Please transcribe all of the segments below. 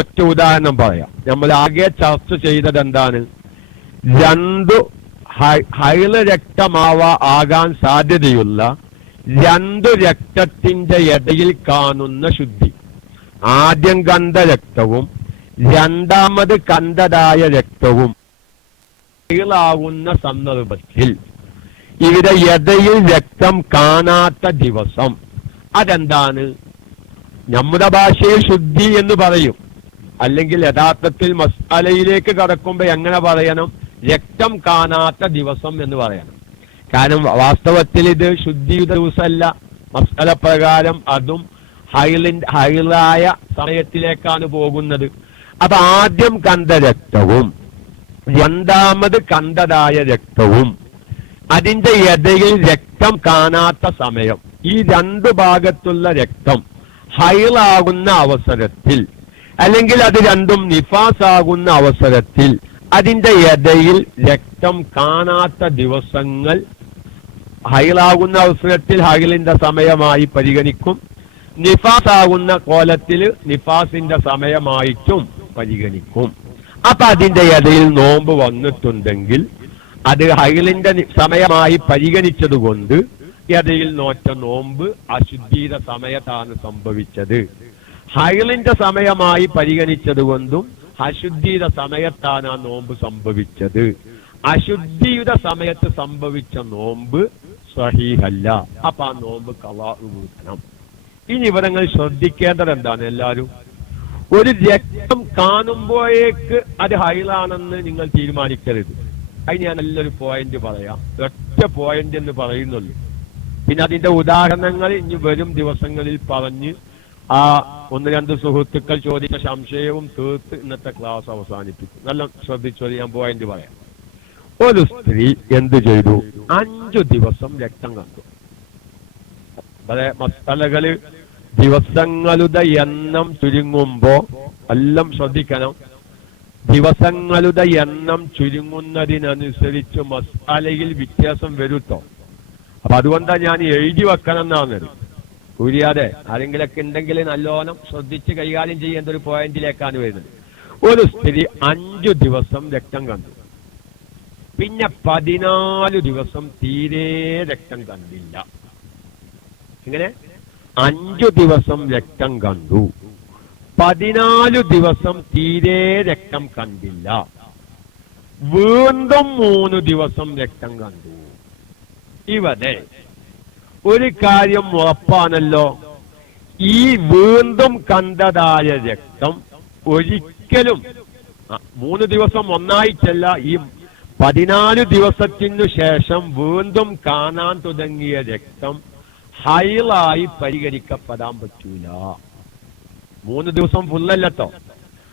ഒറ്റ ഉദാഹരണം പറയാം. നമ്മൾ ആകെ ചർച്ച ചെയ്തത് എന്താണ്? രണ്ടു ഹൈള ആകാൻ സാധ്യതയുള്ള രണ്ടു രക്തത്തിന്റെ ഇടയിൽ കാണുന്ന ശുദ്ധി. ആദ്യം കണ്ട രക്തവും രണ്ടാമത് കണ്ടതായ രക്തവും ഹൈളാകുന്ന സന്ദർഭത്തിൽ ഇവിടെ ഇടയിൽ രക്തം കാണാത്ത ദിവസം അതെന്താണ്? നമ്മുടെ ഭാഷയിൽ ശുദ്ധി എന്ന് പറയും. അല്ലെങ്കിൽ യഥാർത്ഥത്തിൽ മസ്അലയിലേക്ക് കടക്കുമ്പോൾ എങ്ങനെ പറയണം? രക്തം കാണാത്ത ദിവസം എന്ന് പറയണം. കാരണം വാസ്തവത്തിൽ ഇത് ശുദ്ധിയുടെ ദിവസമല്ല. മസ്അല പ്രകാരം അതും ഹൈളായ സമയത്തിലേക്കാണ് പോകുന്നത്. അപ്പൊ ആദ്യം കണ്ട രക്തവും രണ്ടാമത് കണ്ടതായ രക്തവും അതിന്റെ ഇടയിൽ രക്തം കാണാത്ത സമയം, ഈ രണ്ടു ഭാഗത്തുള്ള രക്തം ഹൈളാകുന്ന അവസരത്തിൽ അല്ലെങ്കിൽ അത് രണ്ടും നിഫാസാകുന്ന അവസരത്തിൽ അതിന്റെ ഇടയിൽ രക്തം കാണാത്ത ദിവസങ്ങൾ ഹൈളാകുന്ന അവസരത്തിൽ ഹൈലിന്റെ സമയമായി പരിഗണിക്കും. നിഫാസാകുന്ന കോലത്തിൽ നിഫാസിന്റെ സമയമായിട്ടും പരിഗണിക്കും. അപ്പൊ അതിന്റെ ഇടയിൽ നോമ്പ് വന്നിട്ടുണ്ടെങ്കിൽ അത് ഹൈലിന്റെ സമയമായി പരിഗണിച്ചതുകൊണ്ട് ഇടയിൽ നോറ്റ നോമ്പ് അശുദ്ധിയുടെ സമയത്താണ് സംഭവിച്ചത്. ഹൈലിന്റെ സമയമായി പരിഗണിച്ചത് കൊണ്ടും അശുദ്ധിയുടെ സമയത്താണ് ആ നോമ്പ് സംഭവിച്ചത്. അശുദ്ധിയുടെ സമയത്ത് സംഭവിച്ച നോമ്പ് സ്വഹീഹല്ല. അപ്പൊ ആ നോമ്പ് ഖളാ വീട്ടണം. ഇനി ഇവിടങ്ങൾ ശ്രദ്ധിക്കേണ്ടത് എന്താണ്? എല്ലാവരും ഒരു രക്തം കാണുമ്പോഴേക്ക് അത് ഹൈലാണെന്ന് നിങ്ങൾ തീരുമാനിക്കരുത്. അതിന് ഞാൻ നല്ലൊരു പോയിന്റ് പറയാം. ഒറ്റ പോയിന്റ് എന്ന് പറയുന്നുള്ളൂ. പിന്നെ അതിന്റെ ഉദാഹരണങ്ങൾ ഇനി വരും ദിവസങ്ങളിൽ പറഞ്ഞ് ആ ഒന്ന് രണ്ട് സുഹൃത്തുക്കൾ ചോദിച്ച സംശയവും തീർത്ത് ഇന്നത്തെ ക്ലാസ് അവസാനിപ്പിക്കും. നല്ല ശ്രദ്ധിച്ചോളി, ഞാൻ പോയിന്റ് പറയാം. ഒരു സ്ത്രീ എന്ത് ചെയ്തു? 5 ദിവസം രക്തം കണ്ടു. അതെ, മസ്അലകള് ദിവസങ്ങളുടെ എണ്ണം ചുരുങ്ങുമ്പോ എല്ലാം ശ്രദ്ധിക്കണം. ദിവസങ്ങളുടെ എണ്ണം ചുരുങ്ങുന്നതിനനുസരിച്ച് മസ്അലയിൽ വ്യത്യാസം വരുത്തോ. അപ്പൊ അതുകൊണ്ടാണ് ഞാൻ എഴുതി വെക്കണം എന്നാണ്. കൂരിയാതെ ആരെങ്കിലൊക്കെ ഉണ്ടെങ്കിൽ നല്ലോണം ശ്രദ്ധിച്ച് കൈകാര്യം ചെയ്യേണ്ട ഒരു പോയിന്റിലേക്കാണ് വരുന്നത്. ഒരു സ്ത്രീ 5 ദിവസം രക്തം കണ്ടു. പിന്നെ 14 ദിവസം തീരെ രക്തം കണ്ടില്ല. ഇങ്ങനെ 5 ദിവസം രക്തം കണ്ടു, 14 ദിവസം തീരെ രക്തം കണ്ടില്ല, വീണ്ടും 3 ദിവസം രക്തം കണ്ടു. ഇവിടെ ഒരു കാര്യം ഉറപ്പാണല്ലോ, ഈ വീണ്ടും കണ്ടതായ രക്തം ഒരിക്കലും 3 ദിവസം ഒന്നായിട്ടല്ല, ഈ 14 ദിവസത്തിനു ശേഷം വീണ്ടും കാണാൻ തുടങ്ങിയ രക്തം ഹൈളായി പരിഗണിക്കപ്പെടാൻ പറ്റൂല. 3 ദിവസം ഫുള്ളല്ലോ.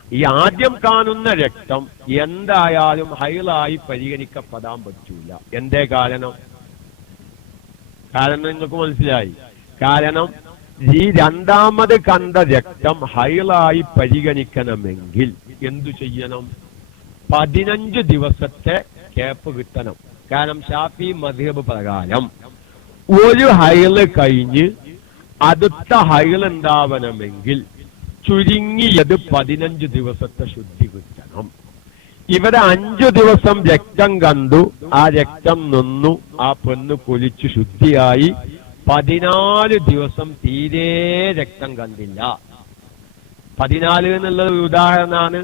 ഈ ആദ്യം കാണുന്ന രക്തം എന്തായാലും ഹൈളായി പരിഗണിക്കപ്പെടാൻ പറ്റൂല. എന്തേ കാരണം? നിങ്ങൾക്ക് മനസ്സിലായി. കാരണം ഈ രണ്ടാമത് കണ്ട രക്തം ഹൈളായി പരിഗണിക്കണമെങ്കിൽ എന്തു ചെയ്യണം? 15 ദിവസത്തെ ക്യാപ്പ് കിട്ടണം. കാരണം ഷാഫി മദ്ഹബ് പ്രകാരം ഒരു ഹൈള് കഴിഞ്ഞ് അടുത്ത ഹൈള് ഉണ്ടാവണമെങ്കിൽ ചുരുങ്ങിയത് 15 ദിവസത്തെ ശുദ്ധി കിട്ടണം. ഇവിടെ 5 ദിവസം രക്തം കണ്ടു, ആ രക്തം നിന്നു, ആ പെണ്ണ് കുലിച്ചു ശുദ്ധിയായി. 14 ദിവസം തീരെ രക്തം കണ്ടില്ല. 14 എന്നുള്ളത് ഉദാഹരണമാണ്.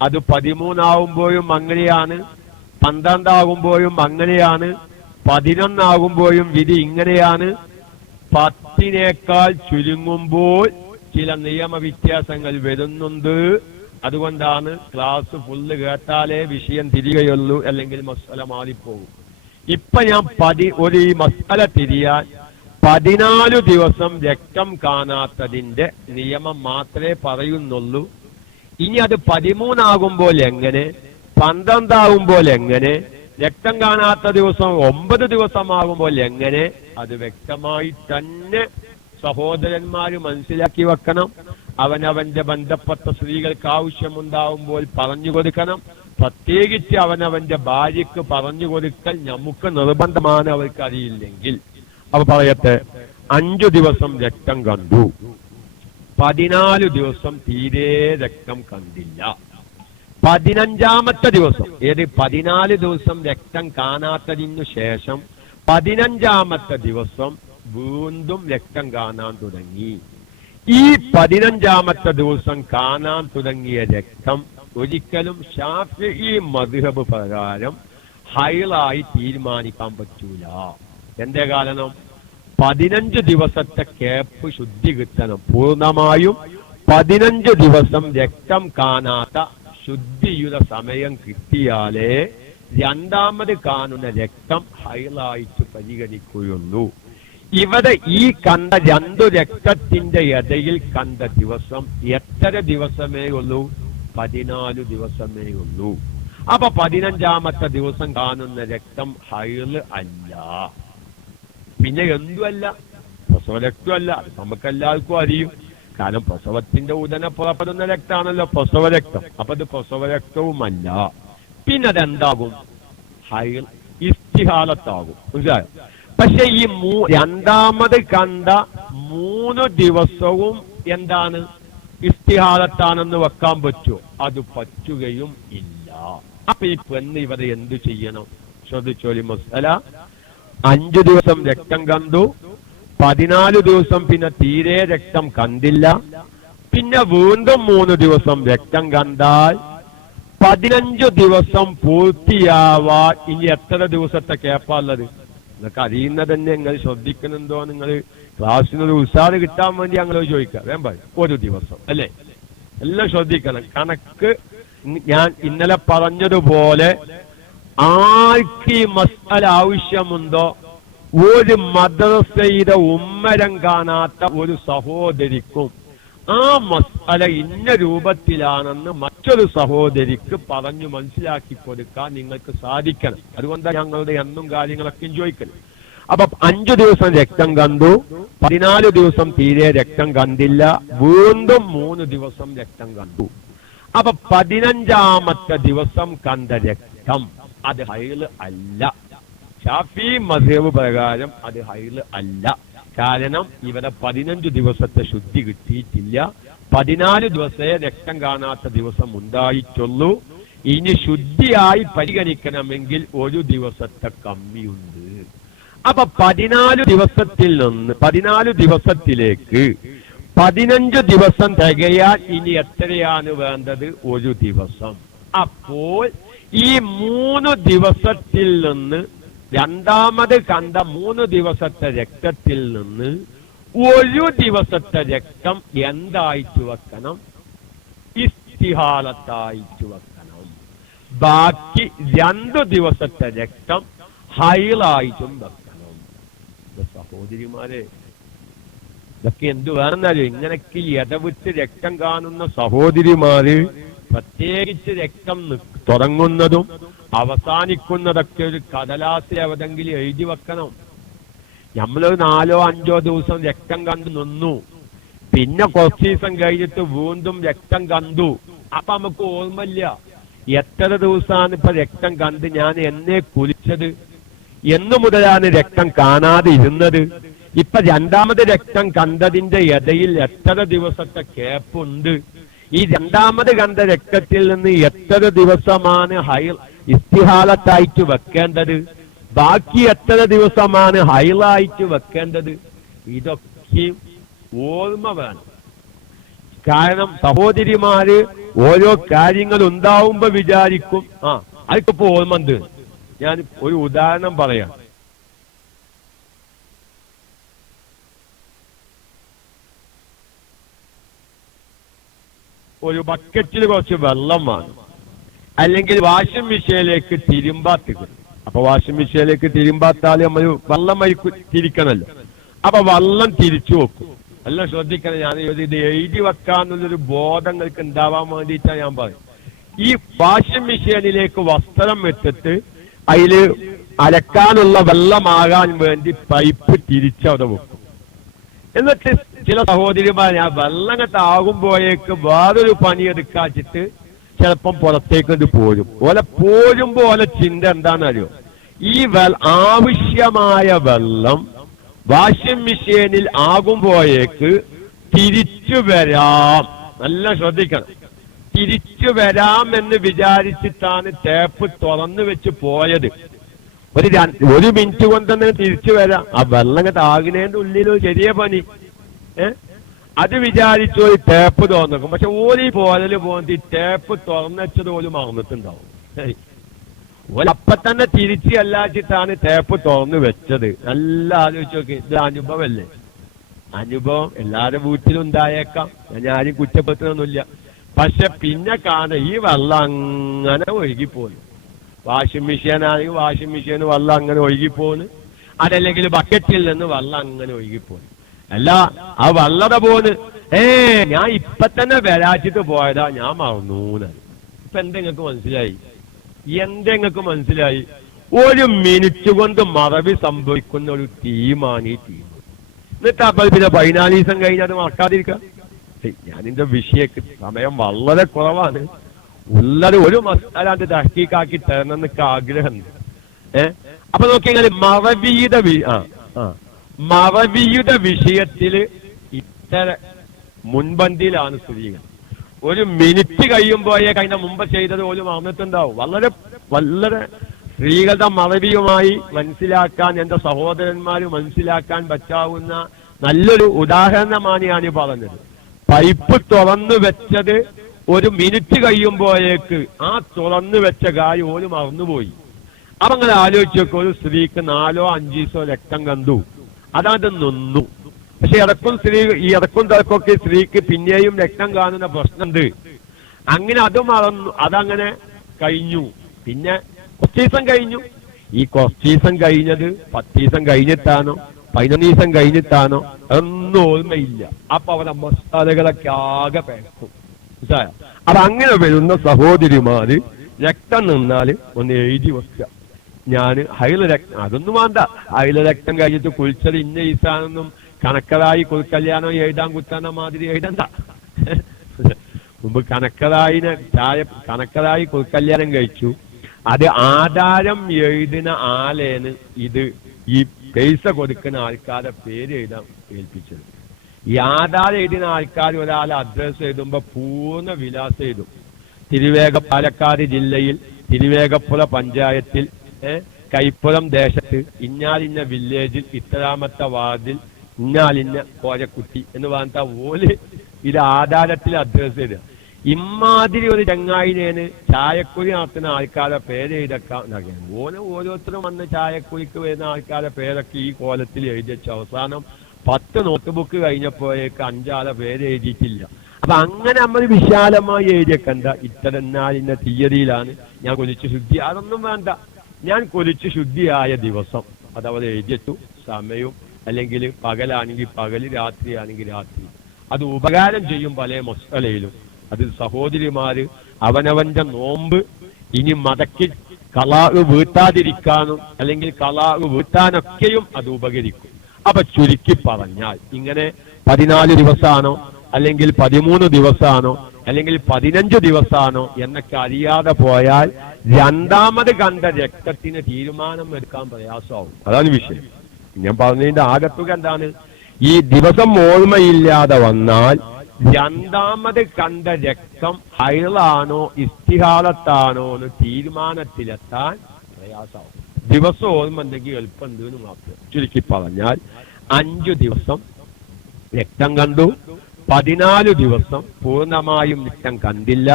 അത് 13 ആകുമ്പോഴും അങ്ങനെയാണ്, 12 ആകുമ്പോഴും അങ്ങനെയാണ്, 11 ആകുമ്പോഴും വിധി ഇങ്ങനെയാണ്. 10നേക്കാൾ ചുരുങ്ങുമ്പോൾ ചില നിയമവ്യത്യാസങ്ങൾ വരുന്നുണ്ട്. അതുകൊണ്ടാണ് ക്ലാസ് ഫുള്ള് കേട്ടാലേ വിഷയം തിരികെയുള്ളൂ, അല്ലെങ്കിൽ മസ്അല മാറിപ്പോകും. ഇപ്പൊ ഞാൻ ഒരു മസ്അല തിരിയാൻ 14 ദിവസം രക്തം കാണാത്തതിന്റെ നിയമം മാത്രമേ പറയുന്നുള്ളൂ. ഇനി അത് 13 ആകുമ്പോൾ എങ്ങനെ, 12 ആകുമ്പോൾ എങ്ങനെ, രക്തം കാണാത്ത ദിവസം 9 ദിവസമാകുമ്പോൾ എങ്ങനെ, അത് വ്യക്തമായി തന്നെ സഹോദരന്മാര് മനസ്സിലാക്കി വെക്കണം. അവനവന്റെ ബന്ധപ്പെട്ട സ്ത്രീകൾക്ക് ആവശ്യമുണ്ടാവുമ്പോൾ പറഞ്ഞു കൊടുക്കണം. പ്രത്യേകിച്ച് അവനവന്റെ ഭാര്യക്ക് പറഞ്ഞു കൊടുക്കൽ നമുക്ക് നിർബന്ധമാണ്, അവർക്ക് അറിയില്ലെങ്കിൽ. അപ്പൊ പറയട്ടെ, 5 ദിവസം രക്തം കണ്ടു, 14 ദിവസം തീരെ രക്തം കണ്ടില്ല. 15ാമത്തെ ദിവസം, 14 ദിവസം രക്തം കാണാത്തതിനു ശേഷം 15ാമത്തെ ദിവസം വീണ്ടും രക്തം കാണാൻ തുടങ്ങി. ഈ 15ാമത്തെ ദിവസം കാണാൻ തുടങ്ങിയ രക്തം ഒരിക്കലും ശാഫിഈ മദ്ഹബ് പ്രകാരം ഹൈളായി തീരുമാനിക്കാൻ പറ്റൂല. എന്റെ കാരണം 15 ദിവസത്തെ കേപ്പ് ശുദ്ധി കിട്ടണം. പൂർണ്ണമായും 15 ദിവസം രക്തം കാണാത്ത ശുദ്ധിയുടെ സമയം കിട്ടിയാലേ രണ്ടാമത് കാണുന്ന രക്തം ഹൈളായിട്ട് പരിഗണിക്കുകയുള്ളൂ. ഇവിടെ ഈ കണ്ട 2 രക്തത്തിന്റെ ഇടയിൽ കണ്ട ദിവസം എത്ര ദിവസമേ ഉള്ളൂ? 14 ദിവസമേ ഉള്ളൂ. അപ്പൊ 15ാമത്തെ ദിവസം കാണുന്ന രക്തം ഹൈള് അല്ല, പിന്നെ എന്തുമല്ല, പ്രസവരക്തമല്ല. അത് നമുക്കെല്ലാവർക്കും അറിയും. കാരണം പ്രസവത്തിന്റെ ഉടനെ പുറപ്പെടുന്ന രക്തമാണല്ലോ പ്രസവരക്തം. അപ്പൊ അത് പ്രസവരക്തവുമല്ല. പിന്നെ അതെന്താകും? ഹൈൾ ഇസ്തിഹാലത്താകും. മനസ്സിലായോ? പക്ഷെ ഈ രണ്ടാമത് കണ്ട 3 ദിവസവും എന്താണ്? ഇസ്തിഹാലത്താണെന്ന് വെക്കാൻ പറ്റുമോ? അത് പറ്റുകയും ഇല്ല. അപ്പൊ ഈ പെണ്ണ് ഇവിടെ എന്തു ചെയ്യണം? ശ്രദ്ധിച്ചോളി മസ്അല. 5 ദിവസം രക്തം കണ്ടു, 14 ദിവസം പിന്നെ തീരെ രക്തം കണ്ടില്ല, പിന്നെ വീണ്ടും 3 ദിവസം രക്തം കണ്ടാൽ 15 ദിവസം പൂർത്തിയാവാൻ ഇനി എത്ര ദിവസത്തെ കേപ്പാണുള്ളത്? നിങ്ങൾക്ക് അറിയുന്നത് തന്നെ. നിങ്ങൾ ശ്രദ്ധിക്കുന്നുണ്ടോ? നിങ്ങൾ ക്ലാസ്സിനൊരു ഉത്സാഹം കിട്ടാൻ വേണ്ടി ഞങ്ങൾ ചോദിക്കാം. വേണ്ട, 1 ദിവസം അല്ലേ? എല്ലാം ശ്രദ്ധിക്കണം. കണക്ക് ഞാൻ ഇന്നലെ പറഞ്ഞതുപോലെ ആർക്ക് ഈ മസ്അല ആവശ്യമുണ്ടോ, ഒരു മദ്രസയുടെ ഉമ്മരം കാണാത്ത ഒരു സഹോദരിക്കും ആ മസ്അല ഇന്ന രൂപത്തിലാണെന്ന് മറ്റൊരു സഹോദരിക്ക് പറഞ്ഞു മനസ്സിലാക്കി കൊടുക്കാൻ നിങ്ങൾക്ക് സാധിക്കണം. അതുകൊണ്ടാണ് ഞങ്ങളുടെ എന്നും കാര്യങ്ങളൊക്കെ ചോദിക്കുന്നത്. അപ്പൊ 5 ദിവസം രക്തം കണ്ടു, 14 ദിവസം തീരെ രക്തം കണ്ടില്ല, വീണ്ടും 3 ദിവസം രക്തം കണ്ടു. അപ്പൊ 15ാമത്തെ ദിവസം കണ്ട രക്തം അത് ഹൈള് അല്ല. ശാഫിഈ മദ്ഹബ് പ്രകാരം അത് ഹൈള് അല്ല. കാരണം ഇവിടെ 15 ദിവസത്തെ ശുദ്ധി കിട്ടിയിട്ടില്ല. 14 ദിവസമേ രക്തം കാണാത്ത ദിവസം ഉണ്ടായിട്ടുള്ളൂ. ഇനി ശുദ്ധിയായി പരിഗണിക്കണമെങ്കിൽ 1 ദിവസത്തെ കമ്മിയുണ്ട്. അപ്പൊ 14 ദിവസത്തിൽ നിന്ന് 14 ദിവസത്തിലേക്ക് 15 ദിവസം തികയാൻ ഇനി എത്രയാണ് വേണ്ടത്? 1 ദിവസം. അപ്പോൾ ഈ 3 ദിവസത്തിൽ നിന്ന് രണ്ടാമത് കണ്ട 3 ദിവസത്തെ രക്തത്തിൽ നിന്ന് 1 ദിവസത്തെ രക്തം എന്തായിട്ട് വെക്കണം? ഇസ്തിഹാലത്തായിട്ട് വെക്കണം. ബാക്കി 2 ദിവസത്തെ രക്തം ഹൈളായിട്ടും വെക്കണം. സഹോദരിമാരെ, ഇതൊക്കെ എന്തു വേണമെന്നറിയോ? ഇങ്ങനൊക്കെ ഇടവിട്ട് രക്തം കാണുന്ന സഹോദരിമാര് പ്രത്യേകിച്ച് രക്തം തുടങ്ങുന്നതും അവസാനിക്കുന്നതൊക്കെ ഒരു കടലാസിൽ എവിടെങ്കിലും എഴുതി വെക്കണം. നമ്മളൊരു 4-5 ദിവസം രക്തം കണ്ടു നിന്നു, പിന്നെ കുറച്ച് ദിവസം കഴിഞ്ഞിട്ട് വീണ്ടും രക്തം കണ്ടു. അപ്പൊ നമുക്ക് ഓർമ്മയില്ല എത്ര ദിവസമാണ് ഇപ്പൊ രക്തം കണ്ട് ഞാൻ എന്നെ കുളിച്ചത്, എന്നു മുതലാണ് രക്തം കാണാതെ ഇരുന്നത്. ഇപ്പൊ രണ്ടാമത് രക്തം കണ്ടതിന്റെ ഇടയിൽ എത്ര ദിവസത്തെ കേപ്പുണ്ട്, ഈ രണ്ടാമത് കണ്ട രക്തത്തിൽ നിന്ന് എത്ര ദിവസമാണ് ഇസ്തിഹാലത്തായിട്ട് വെക്കേണ്ടത്, ബാക്കി എത്ര ദിവസമാണ് ഹൈളായിട്ട് വെക്കേണ്ടത്, ഇതൊക്കെ ഓർമ്മ വേണം. കാരണം സഹോദരിമാര് ഓരോ കാര്യങ്ങൾ ഉണ്ടാവുമ്പോ വിചാരിക്കും അതൊക്കെ ഓർമ്മ ഉണ്ട്. ഞാൻ ഒരു ഉദാഹരണം പറയാം. ഒരു ബക്കറ്റിൽ കുറച്ച് വെള്ളം വേണം, അല്ലെങ്കിൽ വാഷിംഗ് മെഷീനിലേക്ക് തിരുമ്പാത്തിക്കും. അപ്പൊ വാഷിംഗ് മെഷീനിലേക്ക് തിരുമ്പാത്താൽ നമ്മൾ വെള്ളം തിരിക്കണല്ലോ. അപ്പൊ വെള്ളം തിരിച്ചു വെക്കും. എല്ലാം ശ്രദ്ധിക്കണം. ഞാൻ ഇത് എഴുതി വെക്കാന്നുള്ളൊരു ബോധങ്ങൾക്ക് ഉണ്ടാവാൻ വേണ്ടിയിട്ടാണ് ഞാൻ പറയും. ഈ വാഷിംഗ് മെഷീനിലേക്ക് വസ്ത്രം ഇട്ടിട്ട് അതിൽ അലക്കാനുള്ള വെള്ളമാകാൻ വേണ്ടി പൈപ്പ് തിരിച്ചവിടെ വെക്കും. എന്നിട്ട് ചില സഹോദരിമാർ ഞാൻ വെള്ളങ്ങട്ടാകുമ്പോഴേക്ക് വേറൊരു പണിയെടുക്കാച്ചിട്ട് ചിലപ്പം പുറത്തേക്ക് പോരും. പോരുമ്പോ ചിന്ത എന്താണെന്നറിയോ? ഈ ആവശ്യമായ വെള്ളം വാഷിംഗ് മെഷീനിൽ ആകുമ്പോഴേക്ക് തിരിച്ചു വരാം. നല്ല ശ്രദ്ധിക്കണം. തിരിച്ചു വരാമെന്ന് വിചാരിച്ചിട്ടാണ് ടാപ്പ് തുറന്നു വെച്ച് പോയത്. ഒരു മിനിറ്റ് കൊണ്ടൊന്ന് തിരിച്ചു വരാം. ആ വെള്ളം താകുന്നതിന്റെ ഉള്ളിലോ ചെറിയ പണി. അത് വിചാരിച്ചു ഒരു ടാപ്പ് തുറന്നേക്കും. പക്ഷെ ഓലി പോലല് പോകുന്നത് ഈ ടാപ്പ് തുറന്നുവെച്ചത് പോലും മറന്നിട്ടുണ്ടാവും. അപ്പൊ തന്നെ തിരിച്ച് അല്ലാച്ചിട്ടാണ് ടാപ്പ് തുറന്നു വെച്ചത്. നല്ല ആലോചിച്ച് നോക്കി. ഇത് അനുഭവമല്ലേ? അനുഭവം എല്ലാവരുടെ വീട്ടിലും ഉണ്ടായേക്കാം. ഞാൻ ആരും കുറ്റപ്പെടുത്തുന്നൊന്നുമില്ല. പക്ഷെ പിന്നെ കാണാം ഈ വെള്ളം അങ്ങനെ ഒഴുകിപ്പോയി. വാഷിംഗ് മെഷീൻ ആണെങ്കിൽ വാഷിംഗ് മെഷീൻ വെള്ളം അങ്ങനെ ഒഴുകിപ്പോന്ന്, അതല്ലെങ്കിൽ ബക്കറ്റിൽ നിന്ന് വെള്ളം അങ്ങനെ ഒഴുകിപ്പോയി. അല്ല, ആ വെള്ളത പോന്ന് ഞാൻ ഇപ്പൊ തന്നെ വരാച്ചിട്ട് പോയതാ, ഞാൻ മറന്നൂന്ന്. ഇപ്പൊ എന്തെങ്ങൾക്ക് മനസ്സിലായി? എന്തെങ്ങൾക്ക് മനസ്സിലായി? ഒരു മിനിറ്റ് കൊണ്ട് മറവി സംഭവിക്കുന്ന ഒരു ടീമാണ് ഈ ടീം. എന്നിട്ട് അപ്പോൾ പിന്നെ 14 ദിവസം കഴിഞ്ഞ് അത് മറക്കാതിരിക്കാം. ഞാനിന്റെ വിഷയക്ക് സമയം വളരെ കുറവാണ്. ഉള്ളത് ഒരു മസാലാണ്ട് തഹ്കീക്കാക്കി തരണം എന്നൊക്കെ ആഗ്രഹമുണ്ട്. അപ്പൊ നോക്കിയാൽ മറവിയുടെ വിഷയത്തില് ഇത്തര മുൻപന്തിയിലാണ് സ്ത്രീകൾ. ഒരു മിനിറ്റ് കഴിയുമ്പോഴേ കഴിഞ്ഞ മുമ്പ് ചെയ്തത് പോലും മറന്നിട്ടുണ്ടാവും. വളരെ സ്ത്രീകളുടെ മറവിയുമായി മനസ്സിലാക്കാൻ, എന്റെ സഹോദരന്മാര് മനസ്സിലാക്കാൻ പറ്റാവുന്ന നല്ലൊരു ഉദാഹരണമാണ് ഞാൻ പറഞ്ഞത്. പൈപ്പ് തുറന്നു വെച്ചത് ഒരു മിനിറ്റ് കഴിയുമ്പോഴേക്ക് ആ തുറന്നു വെച്ച കാര്യം പോലും മറന്നുപോയി. അപ്പൊ അങ്ങനെ ആലോചിച്ച് നോക്കും, ഒരു സ്ത്രീക്ക് 4 5 ദിവസമോ രക്തം കണ്ടു, അതാത് നിന്നു. പക്ഷെ ഈ ഇടക്കും തിരക്കൊക്കെ സ്ത്രീക്ക് പിന്നെയും രക്തം കാണുന്ന പ്രശ്നമുണ്ട്. അങ്ങനെ അത് മറന്നു, അതങ്ങനെ കഴിഞ്ഞു. പിന്നെ കുറച്ച് ദിവസം കഴിഞ്ഞു. ഈ കുറച്ച് ദിവസം കഴിഞ്ഞത് 10 ദിവസം കഴിഞ്ഞിട്ടാണോ 15 ദിവസം കഴിഞ്ഞിട്ടാണോ ഒന്നും ഓർമ്മയില്ല. അപ്പൊ അവരുടെ മസാലകളൊക്കെ ആകെ പേക്കും. അപ്പൊ അങ്ങനെ വരുന്ന സഹോദരിമാര് രക്തം നിന്നാല് ഒന്ന് എഴുതി വെക്കുക. ഞാന് രക്തം അതൊന്നും വേണ്ട. രക്തം കഴിഞ്ഞിട്ട് കുളിച്ചത് ഇന്ന ഈസാനൊന്നും കണക്കതായി കല്യാണം എഴുതാൻ കുത്താന മാതിരി എഴുതണ്ട. മുമ്പ് കണക്കതായി കല്യാണം കഴിച്ചു. അത് ആധാരം എഴുതുന്ന ആളേന് ഇത് ഈ പൈസ കൊടുക്കുന്ന ആൾക്കാരുടെ പേര് എഴുതാൻ ഏൽപ്പിച്ചത്. ഈ ആധാരം എഴുതുന്ന ആൾക്കാർ ഒരാളെ അഡ്രസ് എഴുതുമ്പോ പൂർണ്ണ വിലാസം എഴുതും. പാലക്കാട് ജില്ലയിൽ തിരുവേഗപ്പുറ പഞ്ചായത്തിൽ കൈപ്പുറം ദേശത്ത് ഇന്നാലിന്ന വില്ലേജിൽ ഇത്രാമത്തെ വാർഡിൽ ഇന്നാലിന്ന കോരക്കുട്ടി എന്ന് പറഞ്ഞാൽ ഓല് ഇത് ആധാരത്തിൽ അഡ്രസ് എഴുതുക. ഇമാതിരി ഒരു ചങ്ങായിനേന് ചായക്കുഴി നടത്തുന്ന ആൾക്കാരുടെ പേര് എഴുതക്കാം. ഓരോരുത്തരും വന്ന് ചായക്കുഴിക്ക് വരുന്ന ആൾക്കാരുടെ പേരൊക്കെ ഈ കോലത്തിൽ എഴുതി വെച്ച അവസാനം 10 നോട്ട് ബുക്ക് കഴിഞ്ഞപ്പോഴേക്ക് 5 ആളെ പേര് എഴുതിയിട്ടില്ല. അപ്പൊ അങ്ങനെ നമ്മൾ വിശാലമായി എഴുതിയേക്കണ്ട. ഇന്ന തീയതിയിലാണ് ഞാൻ കുലിച്ച് ശുദ്ധി, അതൊന്നും വേണ്ട. ഞാൻ കുലിച്ച് ശുദ്ധിയായ ദിവസം അതവർ എഴുതിച്ചു, സമയവും, അല്ലെങ്കിൽ പകലാണെങ്കിൽ പകല്, രാത്രിയാണെങ്കിൽ രാത്രി. അത് ഉപകാരം ചെയ്യും പല മസ്അലയിലും. അത് സഹോദരിമാര് അവനവന്റെ നോമ്പ് ഇനി മടക്കി കളാഹ് വീട്ടാതിരിക്കാനും അല്ലെങ്കിൽ കളാഹ് വീട്ടാനൊക്കെയും അത് ഉപകരിക്കും. അപ്പൊ ചുരുക്കി പറഞ്ഞാൽ ഇങ്ങനെ 14 ദിവസമാണോ അല്ലെങ്കിൽ 13 ദിവസമാണോ അല്ലെങ്കിൽ 15 ദിവസമാണോ എന്നൊക്കെ അറിയാതെ പോയാൽ രണ്ടാമത് കണ്ട രക്തത്തിന് തീരുമാനം എടുക്കാൻ പ്രയാസമാവും. അതാണ് വിഷയം. ഞാൻ പറഞ്ഞതിന്റെ ആകത്തുക എന്താണ്? ഈ ദിവസം ഓർമ്മയില്ലാതെ വന്നാൽ രണ്ടാമത് കണ്ട രക്തം ഹൈളാണോ ഇസ്തിഹാലത്താണോ എന്ന് തീരുമാനത്തിലെത്താൻ പ്രയാസമാവും. ദിവസം ഓർമ്മ എന്തെങ്കിലും എളുപ്പമുണ്ട് എന്ന് മാത്രം. ചുരുക്കി പറഞ്ഞാൽ 5 ദിവസം രക്തം കണ്ടു, 14 ദിവസം പൂർണ്ണമായും രക്തം കണ്ടില്ല.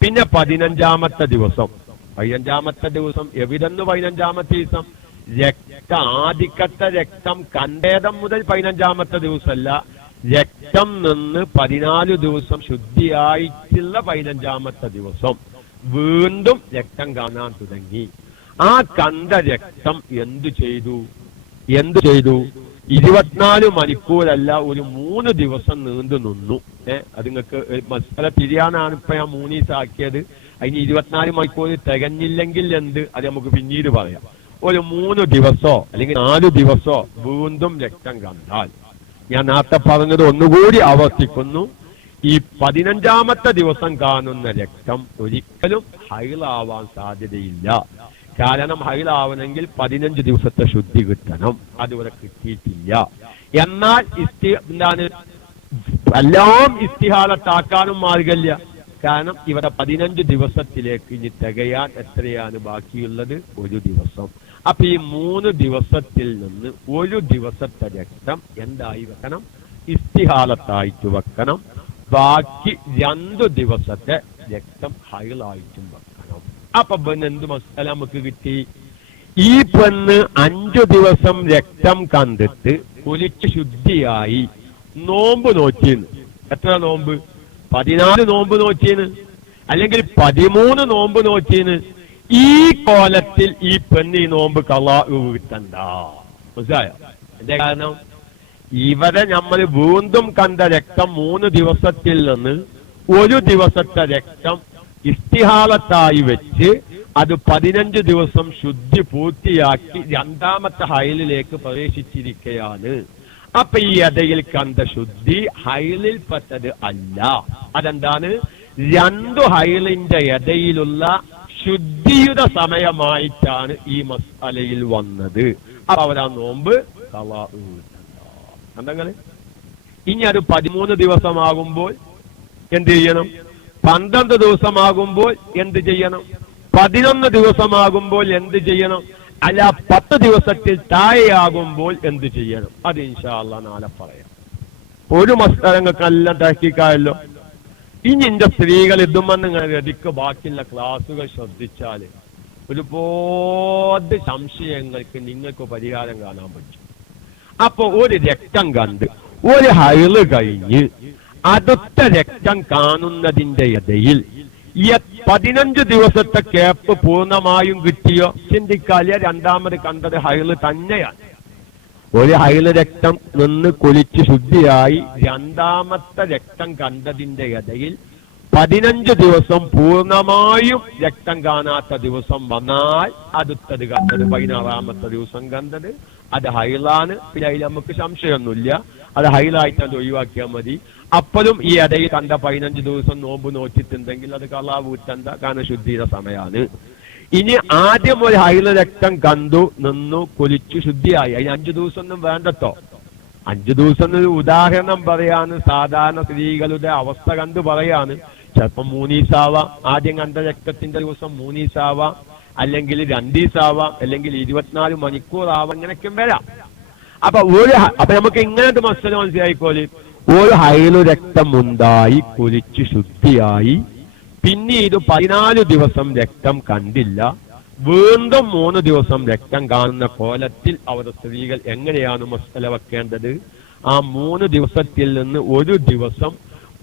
പിന്നെ 15-ാമത്തെ ദിവസം എവിടെന്ന് 15-ാമത്തെ ദിവസം ആദ്യത്തെ രക്തം കണ്ടേതം മുതൽ 15-ാമത്തെ ദിവസമല്ല, രക്തം നിന്ന് 14 ദിവസം ശുദ്ധിയായിട്ടുള്ള 15-ാമത്തെ ദിവസം വീണ്ടും രക്തം കാണാൻ തുടങ്ങി. ആ കണ്ട രക്തം എന്തു ചെയ്തു? 24 മണിക്കൂറല്ല, ഒരു 3 ദിവസം നീണ്ടു നിന്നു. അത് നിങ്ങൾക്ക് മസാല തിരിയാനാണ് ഇപ്പൊ ഞാൻ 3 ദിവസം ആക്കിയത്. അതിന് 24 മണിക്കൂർ തികഞ്ഞില്ലെങ്കിൽ എന്ത്, അത് നമുക്ക് പിന്നീട് പറയാം. ഒരു 3 ദിവസമോ അല്ലെങ്കിൽ 4 ദിവസമോ വീണ്ടും രക്തം കണ്ടാൽ, ഞാൻ നേരത്തെ പറഞ്ഞത് ഒന്നുകൂടി ആവർത്തിക്കുന്നു, ഈ 15-ാമത്തെ ദിവസം കാണുന്ന രക്തം ഒരിക്കലും ഹൈളാവാൻ സാധ്യതയില്ല. കാരണം ഹൈളാവണമെങ്കിൽ 15 ദിവസത്തെ ശുദ്ധി കിട്ടണം. അതിവിടെ കിട്ടിയിട്ടില്ല. എന്നാൽ എല്ലാം ഇസ്തിഹാലത്താക്കാനും മാർഗമില്ല. കാരണം ഇവിടെ 15 ദിവസത്തിലേക്ക് ഇനി തികയാൻ എത്രയാണ് ബാക്കിയുള്ളത്? 1 ദിവസം. അപ്പൊ ഈ 3 ദിവസത്തിൽ നിന്ന് 1 ദിവസത്തെ രക്തം എന്തായി വെക്കണം? ഇസ്തിഹാലത്തായിട്ട് വെക്കണം. ബാക്കി 2 ദിവസത്തെ രക്തം ഹൈളായിട്ടും വെക്കണം. അപ്പൊ എന്ത് മസാല നമുക്ക് കിട്ടി? ഈ പെണ്ണ് 5 ദിവസം രക്തം കണ്ടിട്ട് കുലിച്ച് ശുദ്ധിയായി നോമ്പ് നോക്കിയെന്ന്. എത്ര നോമ്പ്? 14 നോമ്പ് നോക്കിയെന്ന്, അല്ലെങ്കിൽ 13 നോമ്പ് നോക്കിയെന്ന്. ഈ കോലത്തിൽ ഈ പെണ്ണ് ഈ നോമ്പ് കളാ വീട്ടണ്ട. മനസ്സിലായോ? എന്റെ കാരണം ഇവിടെ നമ്മൾ വീണ്ടും കണ്ട രക്തം 3 ദിവസത്തിൽ നിന്ന് 1 ദിവസത്തെ രക്തം ഇസ്തിഹാലത്തായി വെച്ച് അത് 15 ദിവസം ശുദ്ധി പൂർത്തിയാക്കി 2ാമത്തെ ഹൈലിലേക്ക് പ്രവേശിച്ചിരിക്കുകയാണ്. അപ്പൊ ഈ ഇടയിൽ കണ്ട ശുദ്ധി ഹൈലിൽപ്പെട്ടത് അല്ല. അതെന്താണ്? 2 ഹൈലിന്റെ ഇടയിലുള്ള ശുദ്ധിയുടെ സമയമായിട്ടാണ് ഈ മസാലയിൽ വന്നത്. അപ്പൊ അവരാ നോമ്പ് കളാ കണ്ടങ്ങള്. ഇനി അത് 13 ദിവസമാകുമ്പോൾ എന്ത് ചെയ്യണം? 12 ദിവസമാകുമ്പോൾ എന്ത് ചെയ്യണം? 11 ദിവസമാകുമ്പോൾ എന്ത് ചെയ്യണം? അല്ല 10 ദിവസത്തിൽ താഴെയാകുമ്പോൾ എന്ത് ചെയ്യണം? അത് ഇൻഷാ അല്ലാഹ് നാളെ പറയാം. ഒരു മസ്തരങ്ങൾക്കെല്ലാം തഹ്ഖീഖായല്ലോ. ഇനി എന്റെ സ്ത്രീകൾ ഇതുമെന്ന് ഗതിക്ക് ബാക്കിയുള്ള ക്ലാസുകൾ ശ്രദ്ധിച്ചാല് ഒരുപാട് സംശയങ്ങൾക്ക് നിങ്ങൾക്ക് പരിഹാരം കാണാൻ പറ്റും. അപ്പൊ ഒരു രക്തം കണ്ട് ഒരു ഹൈള് കഴിഞ്ഞ് അടുത്ത രക്തം കാണുന്നതിന്റെ ഇടയിൽ 15 ദിവസത്തെ കേപ്പ് പൂർണ്ണമായും കിട്ടിയോ? ചിന്തിക്കാലിയ 2ാമത് കണ്ടത് ഹൈള് തന്നെയാണ്. ഒരു ഹൈള് രക്തം നിന്ന് കുലിച്ച് ശുദ്ധിയായി 2ാമത്തെ രക്തം കണ്ടതിന്റെ ഇടയിൽ 15 ദിവസം പൂർണ്ണമായും രക്തം കാണാത്ത ദിവസം വന്നാൽ അടുത്തത് കണ്ടത് 16ാമത്തെ ദിവസം കണ്ടത് അത് ഹൈളാണ്. പിന്നെ അതിൽ നമുക്ക് സംശയമൊന്നുമില്ല, അത് ഹൈലായിട്ട് അത് ഒഴിവാക്കിയാൽ മതി. അപ്പോഴും ഈ ഇടയിൽ കണ്ട 15 ദിവസം നോമ്പ് നോക്കിയിട്ടുണ്ടെങ്കിൽ അത് കളാ വീട്ടണ്ട, കാരണം ശുദ്ധിയുടെ സമയമാണ്. ഇനി ആദ്യം ഒരു ഹൈല രക്തം കണ്ടു, നിന്നു, കുലിച്ചു, ശുദ്ധിയായി. അതിന് 5 ദിവസം ഒന്നും വേണ്ടട്ടോ. 5 ദിവസം ഒരു ഉദാഹരണം പറയാണ്, സാധാരണ സ്ത്രീകളുടെ അവസ്ഥ കണ്ട് പറയാണ്. ചിലപ്പം 3 ദിവസമാവാം, ആദ്യം കണ്ട രക്തത്തിന്റെ ദിവസം 3 ദിവസമാവാം, അല്ലെങ്കിൽ 2 ദിവസമാവാം, അല്ലെങ്കിൽ 24 മണിക്കൂറാവാം, അങ്ങനെയൊക്കെ വരാം. അപ്പൊ നമുക്ക് ഇങ്ങനത്തെ മസല മനസ്സിലായിക്കോല്. ഒരു ഹൈലു രക്തം ഉണ്ടായി കുലിച്ച് ശുദ്ധിയായി, പിന്നീട് 14 ദിവസം രക്തം കണ്ടില്ല, വീണ്ടും 3 ദിവസം രക്തം കാണുന്ന കോലത്തിൽ അവരുടെ സ്ത്രീകൾ എങ്ങനെയാണ് മസല വെക്കേണ്ടത്? ആ 3 ദിവസത്തിൽ നിന്ന് 1 ദിവസം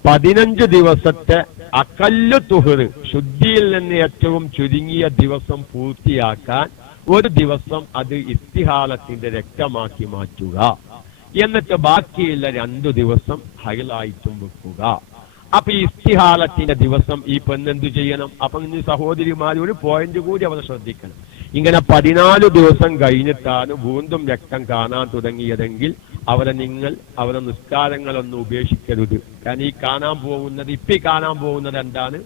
15 ദിവസത്തെ അക്കല്ലു തുഹറ്, ശുദ്ധിയിൽ നിന്ന് ഏറ്റവും ചുരുങ്ങിയ ദിവസം പൂർത്തിയാക്കാൻ 1 ദിവസം അത് ഇസ്തിഹാലത്തിന്റെ രക്തമാക്കി മാറ്റുക. എന്നിട്ട് ബാക്കിയുള്ള 2 ദിവസം ഹൈലായിട്ടും വെക്കുക. അപ്പൊ ഈ ഇസ്തിഹാലത്തിന്റെ ദിവസം ഈ പെണ്ണെന്തു ചെയ്യണം? അപ്പൊ ഇനി സഹോദരിമാർ ഒരു പോയിന്റ് കൂടി അവർ ശ്രദ്ധിക്കണം. ഇങ്ങനെ 14 ദിവസം കഴിഞ്ഞിട്ടാണ് വീണ്ടും രക്തം കാണാൻ തുടങ്ങിയതെങ്കിൽ അവരെ നിസ്കാരങ്ങളൊന്നും ഉപേക്ഷിക്കരുത്. കാരണം ഈ കാണാൻ പോകുന്നത് എന്താണ്?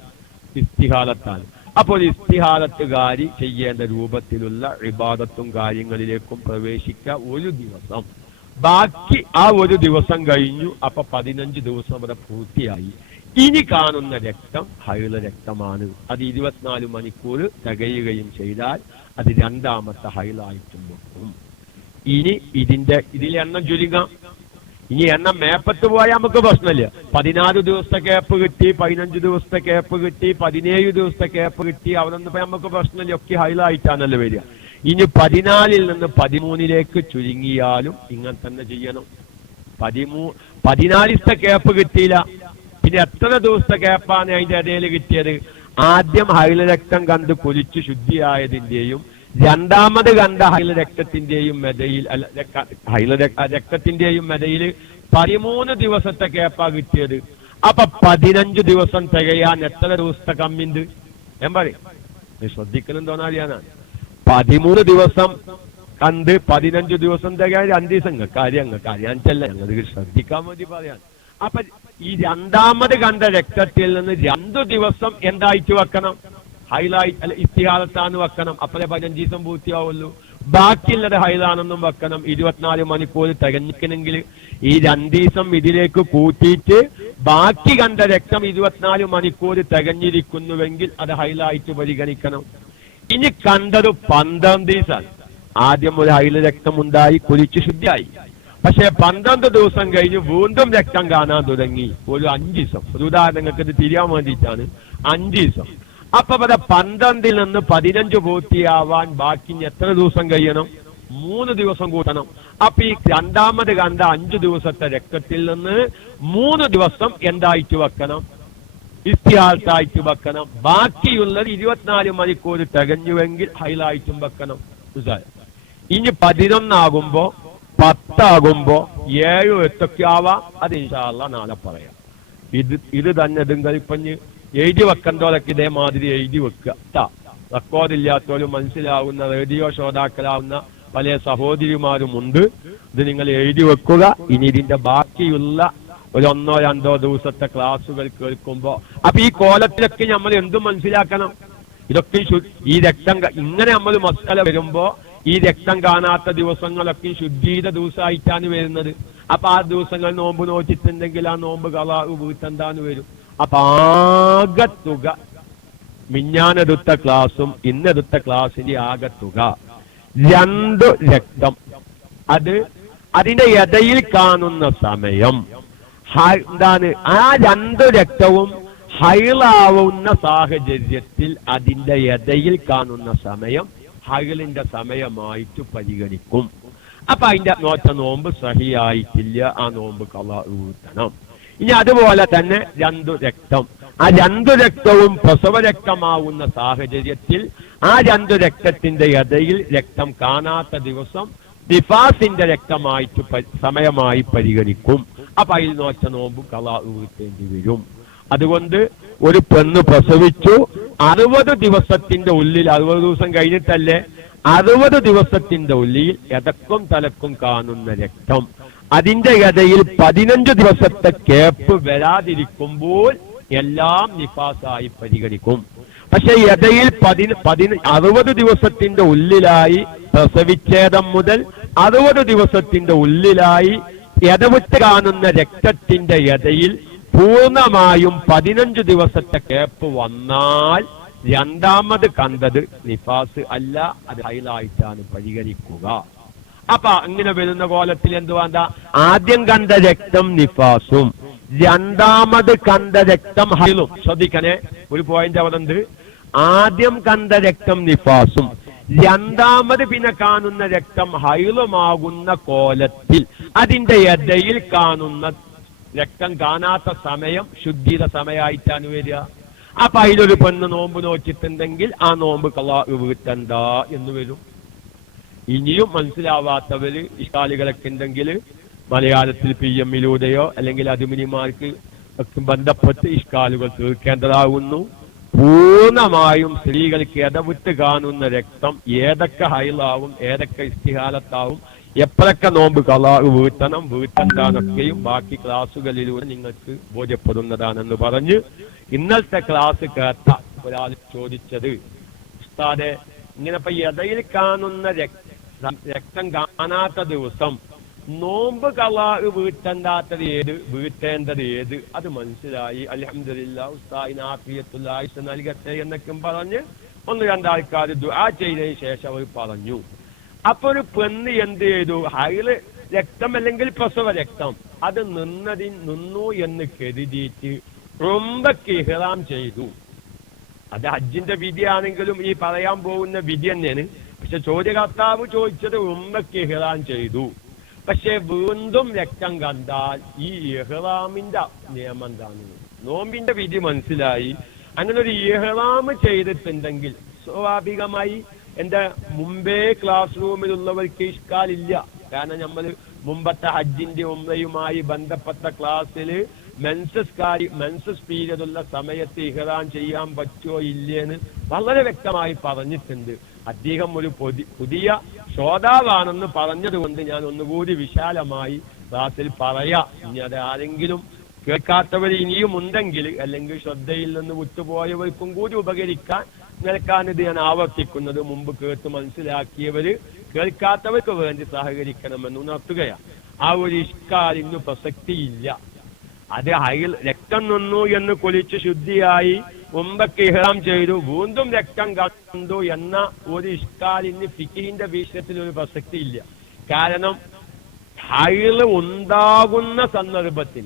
ഇസ്തിഹാലത്താണ്. അപ്പോൾ ഇസ്തിഹാലത്തുകാരി ചെയ്യേണ്ട രൂപത്തിലുള്ള ഇബാദത്തും കാര്യങ്ങളിലേക്കും പ്രവേശിക്കുക 1 ദിവസം. ബാക്കി ആ 1 ദിവസം കഴിഞ്ഞു. അപ്പൊ 15 ദിവസം അവിടെ പൂർത്തിയായി. ഇനി കാണുന്ന രക്തം ഹൈള രക്തമാണ്. അത് 24 മണിക്കൂർ തികയുകയും ചെയ്താൽ അത് 2ാമത്തെ ഹൈളായിട്ടും വെക്കും. ഇനി ഇതിൽ എണ്ണം ചുരുങ്ങാം. ഇനി എണ്ണം മേപ്പത്ത് പോയാൽ നമുക്ക് പ്രശ്നമില്ല. 14 ദിവസത്തെ കേപ്പ് കിട്ടി, 15 ദിവസത്തെ കേപ്പ് കിട്ടി, 17 ദിവസത്തെ കേപ്പ് കിട്ടി, അവിടെ നിന്ന് നമുക്ക് പ്രശ്നമില്ല. ഒക്കെ ഹൈളായിട്ടാണല്ലോ വരിക. ഇനി 14 നിന്ന് 13 ചുരുങ്ങിയാലും ഇങ്ങനെ തന്നെ ചെയ്യണം. 14 കേപ്പ് കിട്ടിയില്ല, പിന്നെ എത്ര ദിവസത്തെ കേപ്പാണ് അതിന്റെ ഇടയിൽ കിട്ടിയത്? ആദ്യം ഹൈല രക്തം കണ്ട് കുലിച്ച് ശുദ്ധിയായതിന്റെയും 2ാമത് കണ്ട ഹൈല രക്തത്തിന്റെയും ഇടയിൽ 13 ദിവസത്തെ കേപ്പാ കിട്ടിയത്. അപ്പൊ 15 ദിവസം തികയാൻ എത്ര ദിവസത്തെ കമ്മിണ്ട്? ഞാൻ പറയും, ശ്രദ്ധിക്കുന്നുണ്ടോന്നറിയാനാണ്. 13 ദിവസം കണ്ട് 15 ദിവസം തികയാൻ 2 ദിവസം കാര്യാഞ്ചല്ല, ഞങ്ങൾക്ക് ശ്രദ്ധിക്കാൻ വേണ്ടി പറയാൻ. അപ്പൊ ഈ 2ാമത് കണ്ട രക്തത്തിൽ നിന്ന് 2 ദിവസം എന്തായിട്ട് വെക്കണം? ഹൈലൈറ്റ് ഇസ്തിഹാലത്താന്ന് വെക്കണം. അപ്പഴേ 15 ദിവസം പൂർത്തിയാവുള്ളൂ. ബാക്കിയുള്ളത് ഹൈലാണെന്നും വെക്കണം. 24 മണിക്കൂർ തികഞ്ഞിക്കണമെങ്കിൽ ഈ 2 ദിവസം ഇതിലേക്ക് കൂട്ടിയിട്ട് ബാക്കി കണ്ട രക്തം 24 മണിക്കൂർ തികഞ്ഞിരിക്കുന്നുവെങ്കിൽ അത് ഹൈലായിട്ട് പരിഗണിക്കണം. ഇനി കണ്ടത് 12 ദിവസമാണ്. ആദ്യം ഒരു ഹൈല രക്തമുണ്ടായി, കുളിച്ച് ശുദ്ധിയായി. പക്ഷെ 12 ദിവസം കഴിഞ്ഞ് വീണ്ടും രക്തം കാണാൻ തുടങ്ങി. ഒരു 5 ദിവസം, ഒരു ഉദാഹരണങ്ങൾക്ക് ഇത് തിരിയാൻ വേണ്ടിയിട്ടാണ്. 5 ദിവസം. അപ്പൊ ഇവിടെ 12 നിന്ന് 15 പൂർത്തിയാവാൻ ബാക്കി എത്ര ദിവസം കഴിയണം? 3 ദിവസം കൂട്ടണം. അപ്പൊ ഈ രണ്ടാമത് കണ്ട 5 ദിവസത്തെ രക്തത്തിൽ നിന്ന് 3 ദിവസം എന്തായിട്ട് വെക്കണം? ഇസ്തിഹാസായിട്ട് വെക്കണം. ബാക്കിയുള്ളത് 24 മണിക്കൂർ തികഞ്ഞുവെങ്കിൽ ഹൈലായിട്ടും വെക്കണം. ഇനി 11 ആകുമ്പോ 10 ആകുമ്പോ 7 8 ആവാം. അത് ഇൻഷാ അല്ലാഹ് നാളെ പറയാം. ഇത് തന്നെ ഇതിപ്പഞ്ഞ് എഴുതി വെക്കേണ്ടവരൊക്കെ ഇതേമാതിരി എഴുതി വെക്കുക. റെക്കോർഡില്ലാത്തവരും മനസ്സിലാവുന്ന റേഡിയോ ശ്രോതാക്കളാവുന്ന പല സഹോദരിമാരുമുണ്ട്. ഇത് നിങ്ങൾ എഴുതി വെക്കുക. ഇനി ഇതിന്റെ ബാക്കിയുള്ള ഒരു 1 or 2 ദിവസത്തെ ക്ലാസ്സുകൾ കേൾക്കുമ്പോ അപ്പൊ ഈ കോലത്തിലൊക്കെ നമ്മൾ എന്തും മനസ്സിലാക്കണം. ഇതൊക്കെ ഈ രക്തം ഇങ്ങനെ നമ്മൾ മസാല വരുമ്പോ ഈ രക്തം കാണാത്ത ദിവസങ്ങളൊക്കെ ശുദ്ധീത ദിവസമായിട്ടാണ് വരുന്നത്. അപ്പൊ ആ ദിവസങ്ങൾ നോമ്പ് നോച്ചിട്ടുണ്ടെങ്കിൽ ആ നോമ്പ് കളാ വീട്ടെന്താന്ന് വരും. അപ്പൊ ആകത്തുക മിഞ്ഞാനെടുത്ത ക്ലാസ്സും ഇന്നെടുത്ത ക്ലാസ്സിന്റെ ആകത്തുക 2 രക്തം. അതിന്റെ ഇടയിൽ കാണുന്ന സമയം എന്താണ്? ആ 2 രക്തവും ഹൈലാവുന്ന സാഹചര്യത്തിൽ അതിന്റെ ഇടയിൽ കാണുന്ന സമയം ഹൈലിന്റെ സമയമായിട്ട് പരിഗണിക്കും. അപ്പൊ അതിന്റെ നോമ്പ് സഹിയായിട്ടില്ല, ആ നോമ്പ് കളാ വീട്ടണം. ഇനി അതുപോലെ തന്നെ 2 രക്തം, ആ 2 രക്തവും പ്രസവ രക്തമാവുന്ന സാഹചര്യത്തിൽ ആ 2 രക്തത്തിന്റെ ഇടയിൽ രക്തം കാണാത്ത ദിവസം നിഫാസിന്റെ രക്തമായിട്ട് സമയമായി പരിഗണിക്കും. അപ്പൊ അതിൽ നോച്ച നോമ്പ് കളാ വീട്ടേണ്ടി വരും. അതുകൊണ്ട് ഒരു പെണ്ണ് പ്രസവിച്ചു 60 ദിവസത്തിന്റെ ഉള്ളിൽ, 60 ദിവസം കഴിഞ്ഞിട്ടല്ലേ, 60 ദിവസത്തിന്റെ ഉള്ളിൽ എടക്കും തലക്കും കാണുന്ന രക്തം അതിന്റെ ഇടയിൽ 15 ദിവസത്തെ കേപ്പ് വരാതിരിക്കുമ്പോൾ എല്ലാം നിഫാസായി പരിഗണിക്കും. പക്ഷെ ഇടയിൽ 60 ദിവസത്തിന്റെ ഉള്ളിലായി പ്രസവിച്ഛേദം മുതൽ 60 ദിവസത്തിന്റെ ഉള്ളിലായി ഇടവിട്ട് കാണുന്ന രക്തത്തിന്റെ ഇടയിൽ പൂർണ്ണമായും 15 ദിവസത്തെ കേപ്പ് വന്നാൽ രണ്ടാമത് കണ്ടത് നിഫാസ് അല്ല, അത് ഹൈലായിട്ടാണ് പരിഗണിക്കുക. അപ്പൊ അങ്ങനെ വരുന്ന കോലത്തിൽ എന്തുവാ? ആദ്യം കണ്ട രക്തം നിഫാസും രണ്ടാമത് കണ്ട രക്തം ഹൈലും. ശ്രദ്ധിക്കണേ, ഒരു പോയിന്റ് അവിടെ ഉണ്ട്. ആദ്യം കണ്ട രക്തം നിഫാസും രണ്ടാമത് പിന്നെ കാണുന്ന രക്തം ഹൈലുമാകുന്ന കോലത്തിൽ അതിന്റെ ഇടയിൽ കാണുന്ന രക്തം കാണാത്ത സമയം ശുദ്ധിത സമയമായിട്ടാണ് വരിക. അപ്പൊ അതിലൊരു പെണ്ണ് നോമ്പ് നോച്ചിട്ടുണ്ടെങ്കിൽ ആ നോമ്പ് കളാ വീട്ടണ്ട എന്ന് വരും. ഇനിയും മനസ്സിലാവാത്തവര് ഇഷ്ടാലികളൊക്കെ ഉണ്ടെങ്കിൽ മലയാളത്തിൽ PM-ലൂടെയോ അല്ലെങ്കിൽ അധിമിനിമാർക്ക് ബന്ധപ്പെട്ട് ഇഷ്കാലുകൾ തീർക്കേണ്ടതാകുന്നു. പൂർണ്ണമായും സ്ത്രീകൾക്ക് ഇടവിട്ട് കാണുന്ന രക്തം ഏതൊക്കെ ഹൈലാവും ഏതൊക്കെ ഇസ്തിഹാലത്താവും എപ്പോഴൊക്കെ നോമ്പ് കളാ വീട്ടണം വീട്ടണ്ടാന്നൊക്കെയും ബാക്കി ക്ലാസ്സുകളിലൂടെ നിങ്ങൾക്ക് ബോധ്യപ്പെടുന്നതാണെന്ന് പറഞ്ഞ് ഇന്നത്തെ ക്ലാസ് കേട്ട ഒരാൾ ചോദിച്ചത്, ഉസ്താദെ ഇങ്ങനെ ഇപ്പൊ ഇടയിൽ കാണുന്ന രക്തം കാണാത്ത ദിവസം നോമ്പ് കളാ വീട്ടേണ്ടാത്തത് ഏത്, വീട്ടേണ്ടത് ഏത്? അത് മനസ്സിലായി, അൽഹംദുലില്ലാഹ്, ഉസ്താദിന് ആഫിയത്തുൽ ആയിഷ നൽകട്ടെ എന്നൊക്കെ പറഞ്ഞ് 1-2 ആൾക്കാർ ദുആ ചെയ്തതിന് ശേഷം അവർ പറഞ്ഞു. അപ്പൊ ഒരു പെണ്ണ് എന്ത് ചെയ്തു? ഹൈല് രക്തം അല്ലെങ്കിൽ പ്രസവ രക്തം അത് നിന്നു എന്ന് കരുതിയിട്ട് ഉംറയ്ക്ക് ഇഹ്റാം ചെയ്തു. അത് ഹജ്ജിന്റെ വിധിയാണെങ്കിലും ഈ പറയാൻ പോകുന്ന വിധി തന്നെയാണ്. പക്ഷെ ചോദ്യകർത്താവ് ചോദിച്ചത് ഉംറയ്ക്ക് ഇഹ്റാം ചെയ്തു. പക്ഷെ വീണ്ടും രക്തം കണ്ടാൽ ഈ ഇഹ്റാമിന്റെ നിയമം എന്താണ്? നോമ്പിന്റെ വിധി മനസ്സിലായി. അങ്ങനെ ഒരു ഇഹ്റാം ചെയ്തിട്ടുണ്ടെങ്കിൽ സ്വാഭാവികമായി എന്റെ മുമ്പേ ക്ലാസ് റൂമിലുള്ളവർക്ക് ഇഷ്കാലില്ല. കാരണം നമ്മൾ മുമ്പത്തെ ഹജ്ജിന്റെ ഉംറയുമായി ബന്ധപ്പെട്ട ക്ലാസ്സിൽ മെൻസസ് പീരിയഡ് ഉള്ള സമയത്ത് ഇഹ്റാം ചെയ്യാൻ പറ്റുമോ ഇല്ലേന്ന് വളരെ വ്യക്തമായി പറഞ്ഞിട്ടുണ്ട്. അദ്ദേഹം ഒരു പുതിയ ശ്രോതാവാണെന്ന് പറഞ്ഞതുകൊണ്ട് ഞാൻ ഒന്നുകൂടി വിശാലമായി ക്ലാസ്സിൽ പറയാം. ഇനി അത് ആരെങ്കിലും കേൾക്കാത്തവർ ഇനിയും ഉണ്ടെങ്കിൽ അല്ലെങ്കിൽ ശ്രദ്ധയിൽ നിന്ന് വിട്ടുപോയവർക്കും കൂടി ഉപകരിക്കാൻ നിൽക്കാനിത് ഞാൻ ആവർത്തിക്കുന്നത്. മുമ്പ് കേട്ട് മനസ്സിലാക്കിയവര് കേൾക്കാത്തവർക്ക് വേണ്ടി സഹകരിക്കണമെന്ന് ഉണർത്തുകയാണ്. ആ ഒരു ഇഷ്കാലിന് പ്രസക്തിയില്ല. അത് രക്തം നിന്നു എന്ന് കുളിച്ച് ശുദ്ധിയായി ഉംറക്ക് ഇഹ്റാം ചെയ്തു, വീണ്ടും രക്തം കണ്ടു എന്ന ഒരു ഇഷ്കാലിന് ഫിഖിന്റെ വിഷയത്തിൽ ഒരു പ്രസക്തി ഇല്ല. കാരണം ഹൈള് ഉണ്ടാകുന്ന സന്ദർഭത്തിൽ,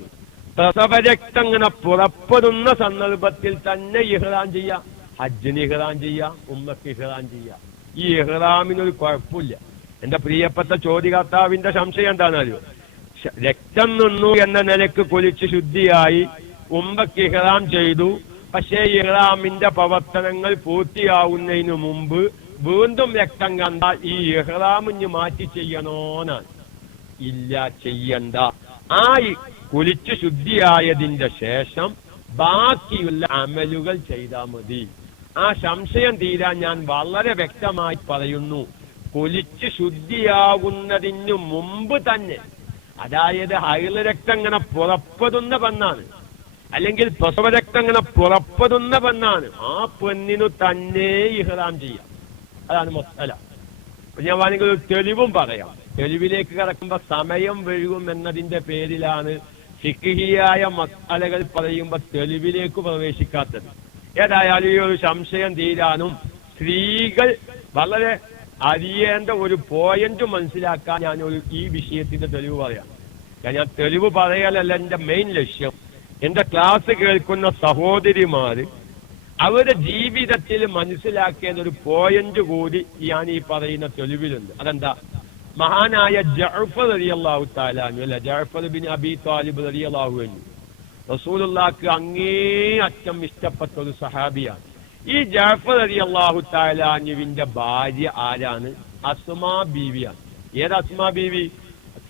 പ്രസവരക്തം ഇങ്ങനെ പുറപ്പെടുന്ന സന്ദർഭത്തിൽ തന്നെ ഇഹ്റാം ചെയ്യാം. ഹജ്ജിന് ഇഹ്റാം ചെയ്യാം, ഉംറക്ക് ഇഹ്റാം ചെയ്യാം. ഈ ഇഹ്റാമിനൊരു കുഴപ്പമില്ല. എന്റെ പ്രിയപ്പെട്ട ചോദ്യകർത്താവിന്റെ സംശയം എന്താണെന്നറിയോ? രക്തം നിന്നു എന്ന നിലക്ക് കുളിച്ച് ശുദ്ധിയായി ഉംറക്ക് ഇഹ്റാം ചെയ്തു, പക്ഷേ ഇഹ്റാമിന്റെ പ്രവർത്തനങ്ങൾ പൂർത്തിയാവുന്നതിന് മുമ്പ് വീണ്ടും രക്തം കണ്ടാൽ ഈ ഇഹ്റാമിന് മാറ്റി ചെയ്യണോന്നാണ്. ഇല്ല, ചെയ്യണ്ട. ആ കുളിച്ച് ശുദ്ധിയായതിന്റെ ശേഷം ബാക്കിയുള്ള അമലുകൾ ചെയ്താൽ മതി. ആ സംശയം തീരാൻ ഞാൻ വളരെ വ്യക്തമായി പറയുന്നു. കുളിച്ച് ശുദ്ധിയാകുന്നതിന് മുമ്പ് തന്നെ, അതായത് ഹൈള് രക്തം ഇങ്ങനെ പുറപ്പെടുന്ന പെണ്ണാണ്, അല്ലെങ്കിൽ പ്രസവരക്തം ഇങ്ങനെ പുറപ്പെടുന്ന പെണ്ണാണ്, ആ പെണ്ണിനു തന്നെ ഇഹ്റാം ചെയ്യാം. അതാണ് മസല. ഞാൻ വേണമെങ്കിൽ ഒരു തെളിവും പറയാം. തെളിവിലേക്ക് കടക്കുമ്പോ സമയം വഴുകും എന്നതിന്റെ പേരിലാണ് ഫിഖ്ഹിയായ മസലകൾ പറയുമ്പോൾ തെളിവിലേക്ക് പ്രവേശിക്കാത്തത്. ഏതായാലും ഈ ഒരു സംശയം തീരാനും സ്ത്രീകൾ വളരെ അറിയേണ്ട ഒരു പോയിന്റ് മനസ്സിലാക്കാൻ ഞാൻ ഈ വിഷയത്തിന്റെ തെളിവ് പറയാം. ഞാൻ തെളിവ് പറയലല്ല എന്റെ മെയിൻ ലക്ഷ്യം. എന്റെ ക്ലാസ് കേൾക്കുന്ന സഹോദരിമാര് അവരുടെ ജീവിതത്തിൽ മനസ്സിലാക്കേണ്ട ഒരു പോയിന്റ് കൂടി ഞാൻ ഈ പറയുന്ന തെളിവിലുണ്ട്. അതെന്താ? മഹാനായ ജഅഫർ റളിയല്ലാഹു തആല അൻഹു, അല്ല ജഅഫർ ബിൻ അബി ത്വാലിബ് റളിയല്ലാഹു അൻഹു, റസൂലുള്ളാഹിക്ക് അങ്ങേയറ്റം ഇഷ്ടപ്പെട്ട ഒരു സഹാബിയാണ്. ഈ ജഅഫർ റളിയല്ലാഹു തആല അൻഹുവിന്റെ ഭാര്യ ആരാണ്? അസ്മാ ബീവിയാണ്. ഏത് അസ്മാ ബീവി?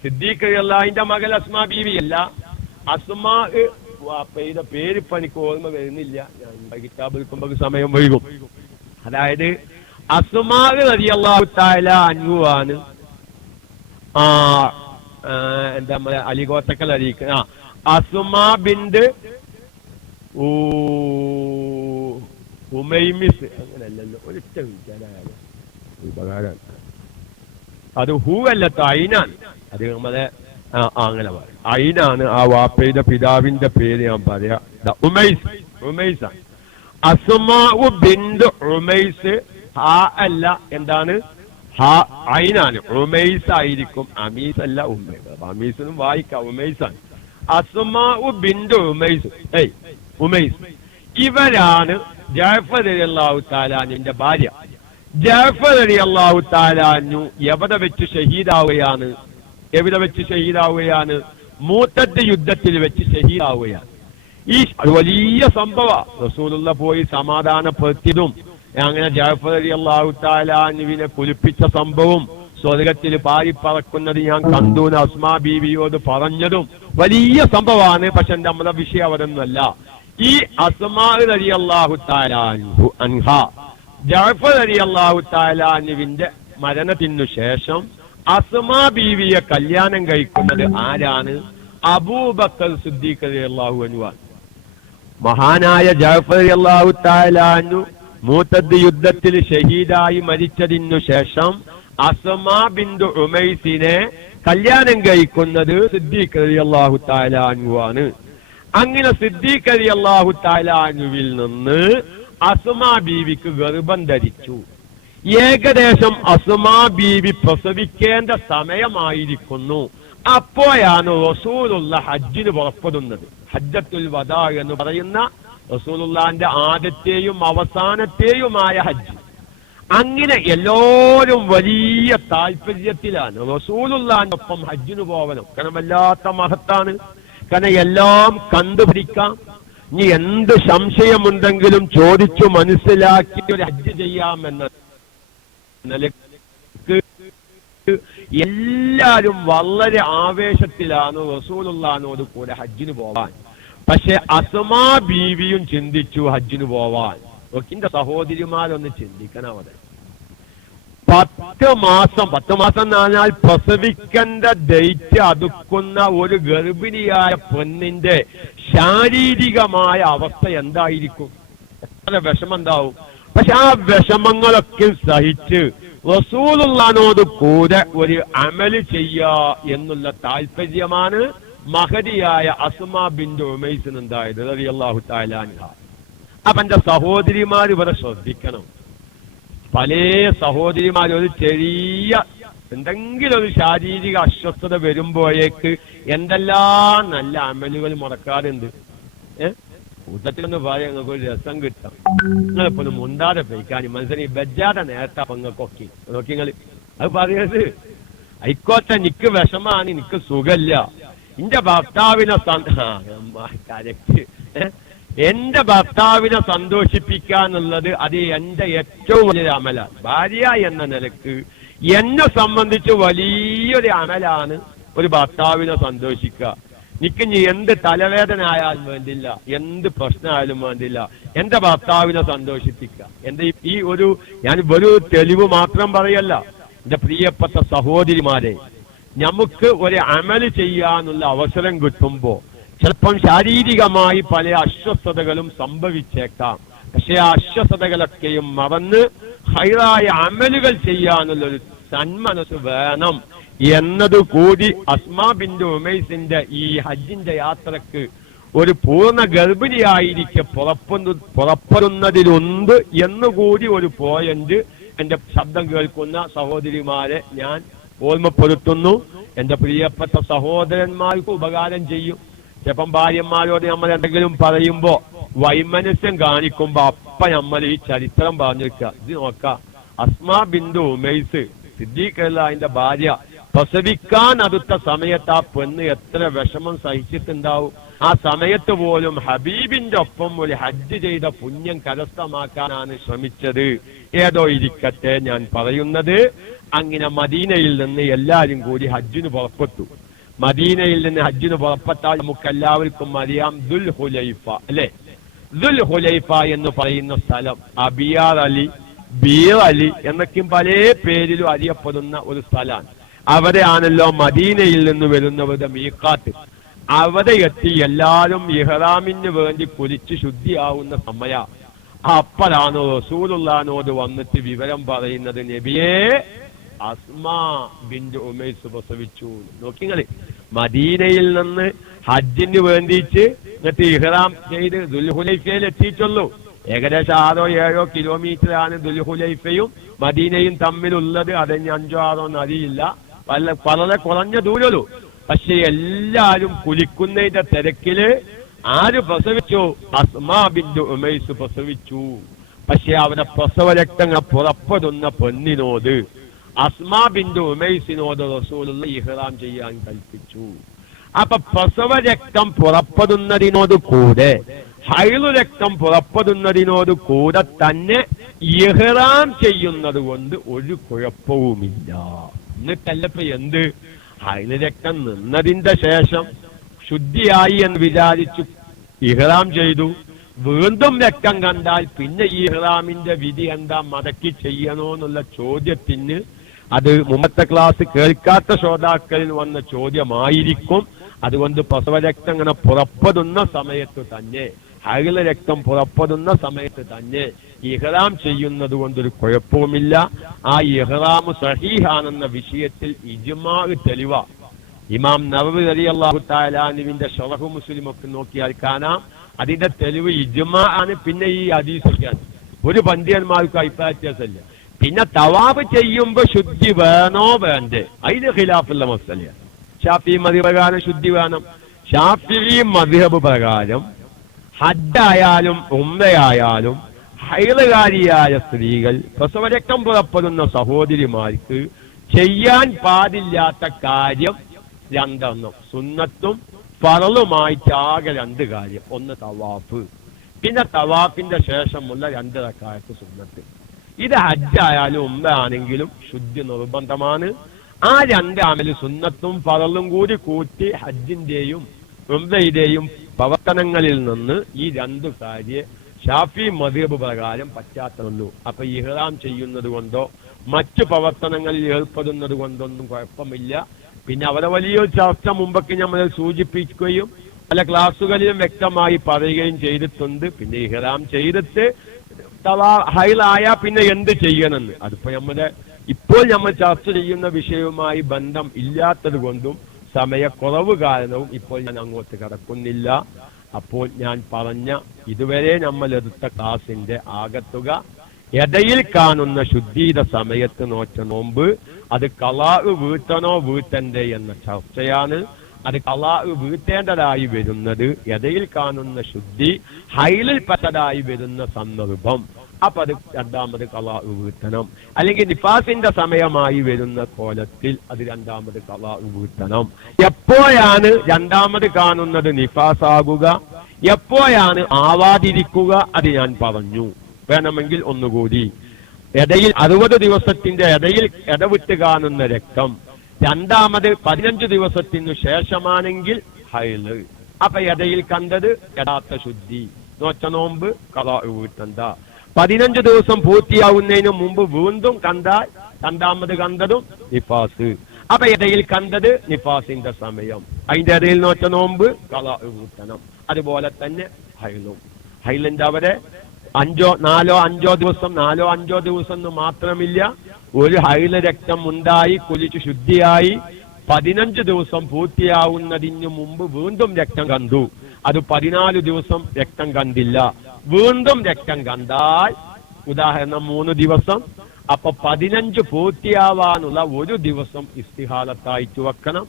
സിദ്ദീഖ് റളിയല്ലാഹുവിന്റെ മകൾ അസ്മാ ബീവി അല്ല. അസ്മാ വാപ്പയുടെ പേര് ഇപ്പൊ എനിക്ക് ഓർമ്മ വരുന്നില്ല. ഞാൻ കിതാബ് എടുക്കുമ്പോൾ സമയം വൈകും. അതായത് അസ്മാ റളിയല്ലാഹു തആല അൻഹു ആണ് എന്താ പറയാ, അലിഗോത്തക്കൽ അറിയിക്കുന്ന അസ്മാ ബിന്റ് ഉമൈമിസ്, അങ്ങനല്ലല്ലോ, ഒരിച്ച വിളിക്കാനായാലും ഉപകാരം. അത് ഹൂ അല്ലത്തോ, അയിനാണ്. അത് നമ്മളെ അങ്ങനെ പറയാം, അയിനാണ്. ആ വാപ്പയുടെ പിതാവിന്റെ പേര് ഞാൻ പറയാ, ഉമൈസ്. ഉമൈസാണ്. അസ്മാ ബിന്ത് ഉമൈസ്. ഹാ അല്ല, എന്താണ്? ഹാ അയിനാണ്. ഉമൈസ് ആയിരിക്കും, അമീസ് അല്ല ഉമൈസ്. അമീസിനും വായിക്കാം, ഉമൈസാണ്. അസ്മാ ബിന്ത് ഉമൈസ്, ഉമൈസ്. ഇവരാണ് ജഅഫർ റളിയല്ലാഹു തആല അൻഹുവിന്റെ ഭാര്യ. ജഅഫർ റളിയല്ലാഹു തആല അൻഹു എവിടെ വെച്ച് ഷഹീദാവുകയാണ്? എവിടെ വെച്ച് ഷഹീദാവുകയാണ്? മൂത്തദ് യുദ്ധത്തിൽ വെച്ച് ഷഹീദാവുകയാണ്. ഈ വലിയ സംഭവ. റസൂലുള്ള പോയി സമാധാനപ്പെടുത്തിയതും, അങ്ങനെ ജഅഫർ റളിയല്ലാഹു തആല അൻഹുവിനെ കുളിപ്പിച്ച സംഭവം, സ്വർഗത്തിൽ പാറിപ്പറക്കുന്നത് ഞാൻ കണ്ടു എന്ന് അസ്മാ ബീവിയോട് പറഞ്ഞതും വലിയ സംഭവമാണ്. പക്ഷെ നമ്മുടെ വിഷയം അവരൊന്നുമല്ല. ഈ അസ്മാ റളിയല്ലാഹു തആല അൻഹ, ജഅഫർ റളിയല്ലാഹു തആല അൻഹുവിന്റെ മരണത്തിനു ശേഷം അസ്മാ ബീവിയെ കല്യാണം കഴിക്കുന്നത് ആരാണ്? അബൂബക്കർ സിദ്ദീഖ് റളിയല്ലാഹു അൻഹു. മഹാനായ ജഅഫർ റളിയല്ലാഹു തആല അൻഹു മൂത്തദ് യുദ്ധത്തിൽ ഷഹീദായി മരിച്ചതിനു ശേഷം അസ്മാ ബിന്ത് ഉമൈസിനെ കല്യാണം കഴിക്കുന്നത് സിദ്ദീഖ് റളിയല്ലാഹു തആല അൻഹു ആണ്. അങ്ങനെ സിദ്ദീഖ് റളിയല്ലാഹു തആല അൻഹുവിൽ നിന്ന് അസ്മാ ബീവിക്ക് ഗർഭം ധരിച്ചു. ഏകദേശം അസ്മാ ബീവി പ്രസവിക്കേണ്ട സമയമായിരിക്കുന്നു. അപ്പോഴാണ് റസൂലുള്ള ഹജ്ജിന് പുറപ്പെടുന്നത്. ഹജ്ജത്തുൽ വദാ എന്ന് പറയുന്ന റസൂലുള്ളാഹിന്റെ ആദ്യത്തെയും അവസാനത്തെയുമായ ഹജ്ജ്. അങ്ങനെ എല്ലാവരും വലിയ താല്പര്യത്തിലാണ് റസൂലുള്ളാഹിന്റെ ഒപ്പം ഹജ്ജിന് പോകണം. കാരണം വല്ലാത്ത മഹത്താണ്. കാരണം എല്ലാം കണ്ടുപിടിക്കാം. ഇനി എന്ത് സംശയമുണ്ടെങ്കിലും ചോദിച്ചു മനസ്സിലാക്കി ഒരു ഹജ്ജ് ചെയ്യാമെന്ന നിലക്ക് എല്ലാരും വളരെ ആവേശത്തിലാണ് റസൂലുള്ളാഹിനോട് കൂടെ ഹജ്ജിന് പോവാൻ. പക്ഷെ അസ്മാ ബീവിയും ചിന്തിച്ചു ഹജ്ജിന് പോവാൻ. ഒക്കിന്റെ സഹോദരിമാരൊന്ന് ചിന്തിക്കണം. അവിടെ 10 മാസം എന്ന് പറഞ്ഞാൽ പ്രസവിക്കേണ്ട ഡേറ്റ് അടുക്കുന്ന ഒരു ഗർഭിണിയായ പെണ്ണിന്റെ ശാരീരികമായ അവസ്ഥ എന്തായിരിക്കും? എത്ര വിഷമം ഉണ്ടാവും. പക്ഷെ ആ വിഷമങ്ങളൊക്കെ സഹിച്ച് റസൂലുള്ളാഹിനോട് കൂടെ ഒരു അമല് ചെയ്യുക എന്നുള്ള താല്പര്യമാണ് മഹദിയായ അസ്മാ ബിൻത് ഉമൈസിന് ഉണ്ടായത് റളിയല്ലാഹു തആല അൻഹ. അപ്പൊ എന്റെ സഹോദരിമാർ ഇവിടെ ശ്രദ്ധിക്കണം. പല സഹോദരിമാരും ഒരു ചെറിയ എന്തെങ്കിലും ഒരു ശാരീരിക അസ്വസ്ഥത വരുമ്പോഴേക്ക് എന്തെല്ലാം നല്ല അമലുകൾ മുടക്കാറുണ്ട്. കൂട്ടത്തിലൊന്ന് പറയാൻ നിങ്ങൾക്ക് ഒരു രസം കിട്ടാം. നിങ്ങളിപ്പോ ഒന്ന് മുണ്ടാതെ പോയിക്കാൻ മനസ്സിന് ബജ്ജാതെ നേരത്തെ പങ്ങക്കൊക്കെ നോക്കി നിങ്ങൾ അത് പറയരുത്. ആയിക്കോട്ടെ, നിക്ക് വിഷമാണ്, നിക്ക് സുഖമില്ല, എന്റെ ഭർത്താവിനെ എന്റെ ഭർത്താവിനെ സന്തോഷിപ്പിക്കാന്നുള്ളത് അത് എന്റെ ഏറ്റവും വലിയൊരു അമലാണ്. ഭാര്യ എന്ന നിലക്ക് എന്നെ സംബന്ധിച്ച് വലിയൊരു അമലാണ് ഒരു ഭർത്താവിനെ സന്തോഷിക്കുക. നിക്ക് എന്ത് തലവേദന ആയാലും വേണ്ടില്ല, എന്ത് പ്രശ്നമായാലും വേണ്ടില്ല, എന്റെ ഭർത്താവിനെ സന്തോഷിപ്പിക്കുക. എന്റെ ഈ ഒരു ഞാൻ ഒരു തെളിവ് മാത്രം പറയല്ല, എന്റെ പ്രിയപ്പെട്ട സഹോദരിമാരെ, നമുക്ക് ഒരു അമല് ചെയ്യാനുള്ള അവസരം കിട്ടുമ്പോ ചിലപ്പം ശാരീരികമായി പല അസ്വസ്ഥതകളും സംഭവിച്ചേക്കാം. പക്ഷെ ആ അസ്വസ്ഥതകളൊക്കെയും മറന്ന് ഹൈറായ അമലുകൾ ചെയ്യാനുള്ളൊരു സന്മനസ് വേണം എന്നതുകൂടി അസ്മാ ബിൻത് ഉമൈസിന്റെ ഈ ഹജ്ജിന്റെ യാത്രക്ക് ഒരു പൂർണ്ണ ഗർഭിണിയായിരിക്കെ പുറപ്പെടുന്നതിലുണ്ട് എന്നുകൂടി ഒരു പോയിന്റ് എന്റെ ശബ്ദം കേൾക്കുന്ന സഹോദരിമാരെ ഞാൻ ഓർമ്മപ്പെടുത്തുന്നു. എന്റെ പ്രിയപ്പെട്ട സഹോദരന്മാർക്ക് ഉപകാരം ചെയ്യും. ചിലപ്പം ഭാര്യന്മാരോട് നമ്മൾ എന്തെങ്കിലും പറയുമ്പോ വൈമനസ്യം കാണിക്കുമ്പോ അപ്പ നമ്മൾ ഈ ചരിത്രം പറഞ്ഞിരിക്കുക. ഇത് നോക്കാം, അസ്മാ ബിൻത് ഉമൈസ് സിദ്ദീഖിന്റെ ഭാര്യ പ്രസവിക്കാൻ അടുത്ത സമയത്ത് ആ പെണ്ണ് എത്ര വിഷമം സഹിച്ചിട്ടുണ്ടാവും. ആ സമയത്ത് പോലും ഹബീബിന്റെ ഒപ്പം ഒരു ഹജ്ജ് ചെയ്ത പുണ്യം കരസ്ഥമാക്കാനാണ് ശ്രമിച്ചത്. ഏതോ ഇരിക്കട്ടെ, ഞാൻ പറയുന്നത് അങ്ങനെ മദീനയിൽ നിന്ന് എല്ലാരും കൂടി ഹജ്ജിന് പുറപ്പെട്ടു. മദീനയിൽ നിന്ന് ഹജ്ജിന് പുറപ്പെട്ടാൽ നമുക്ക് എല്ലാവർക്കും അറിയാം ദുൽ ഹുലൈഫ അല്ലെ. ദുൽ ഹുലൈഫ എന്ന് പറയുന്ന സ്ഥലം അബിയാർ അലി, ബീർ അലി എന്നൊക്കെയും പല പേരിലും അറിയപ്പെടുന്ന ഒരു സ്ഥലമാണ്. അവിടെയാണല്ലോ മദീനയിൽ നിന്ന് വരുന്നവരുടെ മീഖാത്ത്. അവിടെ എത്തി എല്ലാവരും ഇഹ്റാമിന് വേണ്ടി കുളിച്ച് ശുദ്ധിയാവുന്ന സമയ. അപ്പോഴാണ് റസൂലുള്ളാഹിനോട് വന്നിട്ട് വിവരം പറയുന്നത്, നബിയേ അസ്മാ ബിൻത് ഉമൈസ് പ്രസവിച്ചു. നോക്കിങ്ങള്, മദീനയിൽ നിന്ന് ഹജ്ജിന് വേണ്ടിയിട്ട് എന്നിട്ട് ഇഹ്റാം ചെയ്ത് ദുൽഹുലൈഫയിൽ എത്തിയിട്ടുള്ളൂ. ഏകദേശം 6-7 കിലോമീറ്ററാണ് ദുൽഹുലൈഫയും മദീനയും തമ്മിലുള്ളത്. അതിന് 5-6 അറിയില്ല, വളരെ കുറഞ്ഞ ദൂരമുള്ളൂ. പക്ഷെ എല്ലാരും കുലിക്കുന്നതിന്റെ തിരക്കില് ആര് പ്രസവിച്ചു? അസ്മാ ബിൻത് ഉമൈസ് പ്രസവിച്ചു. പക്ഷെ അവിടെ പ്രസവ രക്തങ്ങൾ പുറപ്പെടുന്ന പെണ്ണിനോട് അസ്മാ ബിൻത് ഉമൈസിനോട് റസൂലുള്ള ഇഹ്റാം ചെയ്യാൻ കൽപ്പിച്ചു. അപ്പൊ പ്രസവ രക്തം പുറപ്പെടുന്നതിനോട് കൂടെ ഹൈളു രക്തം പുറപ്പെടുന്നതിനോട് കൂടെ തന്നെ ഇഹ്റാം ചെയ്യുന്നത് കൊണ്ട് ഒരു കുഴപ്പവുമില്ല. എന്നിട്ടല്ലപ്പോ എന്ത്, ഹൈളു രക്തം നിന്നതിന്റെ ശേഷം ശുദ്ധിയായി എന്ന് വിചാരിച്ചു ഇഹ്റാം ചെയ്തു. വീണ്ടും രക്തം കണ്ടാൽ പിന്നെ ഈ ഇഹ്റാമിന്റെ വിധി എന്താ, മടക്കി ചെയ്യണോ എന്നുള്ള ചോദ്യത്തിന് അത് മുമ്പത്തെ ക്ലാസ് കേൾക്കാത്ത ശ്രോതാക്കളിൽ വന്ന ചോദ്യമായിരിക്കും. അതുകൊണ്ട് പ്രസവരക്തം ഇങ്ങനെ പുറപ്പെടുന്ന സമയത്ത് തന്നെ, ഹൈള രക്തം പുറപ്പെടുന്ന സമയത്ത് തന്നെ ഇഹ്റാം ചെയ്യുന്നത് കൊണ്ടൊരു കുഴപ്പവുമില്ല. ആ ഇഹ്റാം സഹീഹാണെന്ന വിഷയത്തിൽ ഇജ്മാ തെളിവ. ഇമാം നവവി റളിയല്ലാഹു തആല അൻഹുവിന്റെ ശറഹ് മുസ്ലിം ഒക്കെ നോക്കിയാൽ കാണാം അതിന്റെ തെളിവ് ഇജ്മാ ആണ്. പിന്നെ ഈ ഹദീസൊക്കെയാണ്. ഒരു പണ്ഡിതന്മാർക്ക് അഭിപ്രായ വ്യത്യാസമില്ല. പിന്നെ തവാഫ് ചെയ്യുമ്പോ ശുദ്ധി വേണോ വേണ്ടേ, അതിന് ഖിലാഫുള്ള മസലയാണ്. ഷാഫി മദ്ഹബ് പ്രകാരം ശുദ്ധി വേണം. ഷാഫി മദ്ഹബ് പ്രകാരം ഹജ്ജായാലും ഉംറയായാലും ഹൈറുകാരിയായ സ്ത്രീകൾ പ്രസവരക്തം പുറപ്പെടുന്ന സഹോദരിമാർക്ക് ചെയ്യാൻ പാടില്ലാത്ത കാര്യം 2 സുന്നത്തും ഫറളുമായിട്ട് ആകെ 2 കാര്യം. ഒന്ന് തവാഫ്, പിന്നെ തവാഫിന്റെ ശേഷമുള്ള 2 റക്അത്ത് സുന്നത്ത്. ഇത് ഹജ്ജായാലും ഉംറ ആണെങ്കിലും ശുദ്ധി നിർബന്ധമാണ്. ആ 2 അമല് സുന്നത്തും ഫറളും കൂടി കൂട്ടി ഹജ്ജിന്റെയും ഉംറയുടെയും പ്രവർത്തനങ്ങളിൽ നിന്ന് ഈ 2 കാര്യം ഷാഫി മദ്ഹബ് പ്രകാരം പറ്റാത്തുള്ളൂ. അപ്പൊ ഇഹ്റാം ചെയ്യുന്നത് കൊണ്ടോ മറ്റു പ്രവർത്തനങ്ങളിൽ ഏർപ്പെടുന്നത് കൊണ്ടൊന്നും കുഴപ്പമില്ല. പിന്നെ അവിടെ വലിയൊരു ചർച്ച മുമ്പൊക്കെ നമ്മൾ സൂചിപ്പിക്കുകയും പല ക്ലാസ്സുകളിലും വ്യക്തമായി പറയുകയും ചെയ്തിട്ടുണ്ട്. പിന്നെ ഇഹ്റാം ചെയ്തിട്ട് ഹൈലായാ പിന്നെ എന്ത് ചെയ്യണമെന്ന് അതിപ്പോ ഇപ്പോൾ നമ്മൾ ചർച്ച ചെയ്യുന്ന വിഷയവുമായി ബന്ധം ഇല്ലാത്തത് കൊണ്ടും സമയക്കുറവ് കാരണവും ഇപ്പോൾ ഞാൻ അങ്ങോട്ട് കടക്കുന്നില്ല. അപ്പോൾ ഞാൻ പറഞ്ഞ ഇതുവരെ നമ്മൾ എടുത്ത ക്ലാസിന്റെ ആകത്തുക ഇടയിൽ കാണുന്ന ശുദ്ധീത സമയത്ത് നോച്ച നോമ്പ് അത് ഖളാ വീട്ടണോ വീട്ടണ്ടേ എന്ന ചർച്ചയാണ്. അത് ഖളാ വീട്ടേണ്ടതായി വരുന്നത് ഇടയിൽ കാണുന്ന ശുദ്ധി ഹൈലിൽ പെട്ടതായി വരുന്ന സന്ദർഭം. അപ്പൊ അത് രണ്ടാമത് ഖളാ വീട്ടണം. അല്ലെങ്കിൽ നിഫാസിന്റെ സമയമായി വരുന്ന കോലത്തിൽ അത് രണ്ടാമത് ഖളാ വീട്ടണം. എപ്പോഴാണ് രണ്ടാമത് കാണുന്നത് നിഫാസാകുക, എപ്പോഴാണ് ആവാതിരിക്കുക, അത് ഞാൻ പറഞ്ഞു. വേണമെങ്കിൽ ഒന്നുകൂടി, ഇടയിൽ 60 ദിവസത്തിന്റെ ഇടയിൽ ഇടവിട്ട് കാണുന്ന രക്തം രണ്ടാമത് 15 ദിവസത്തിനു ശേഷമാണെങ്കിൽ ഹൈല്. അപ്പൊ ഇടയിൽ കണ്ടത് യഥാർത്ഥ ശുദ്ധി, നോച്ച നോമ്പ് ഖളാ വീട്ടണ്ട. 15 ദിവസം പൂർത്തിയാവുന്നതിന് മുമ്പ് വീണ്ടും കണ്ടാൽ രണ്ടാമത് കണ്ടതും നിഫാസ്. അപ്പൊ ഇടയിൽ കണ്ടത് നിഫാസിന്റെ സമയം, അതിന്റെ ഇടയിൽ നോച്ച നോമ്പ് ഖളാ വീട്ടണം. അതുപോലെ തന്നെ ഹൈലും. ഹൈലിന്റെ അവരെ 4-5 ദിവസം എന്ന് മാത്രമില്ല, ഒരു ഹൈല രക്തം ഉണ്ടായി കുലിച്ച് ശുദ്ധിയായി 15 ദിവസം പൂർത്തിയാവുന്നതിന് മുമ്പ് വീണ്ടും രക്തം കണ്ടു, അത് 14 ദിവസം രക്തം കണ്ടില്ല, വീണ്ടും രക്തം കണ്ടാൽ ഉദാഹരണം 3 ദിവസം, അപ്പൊ 15 പൂർത്തിയാവാനുള്ള 1 ദിവസം ഇസ്തിഹാലത്തായിട്ട് വെക്കണം,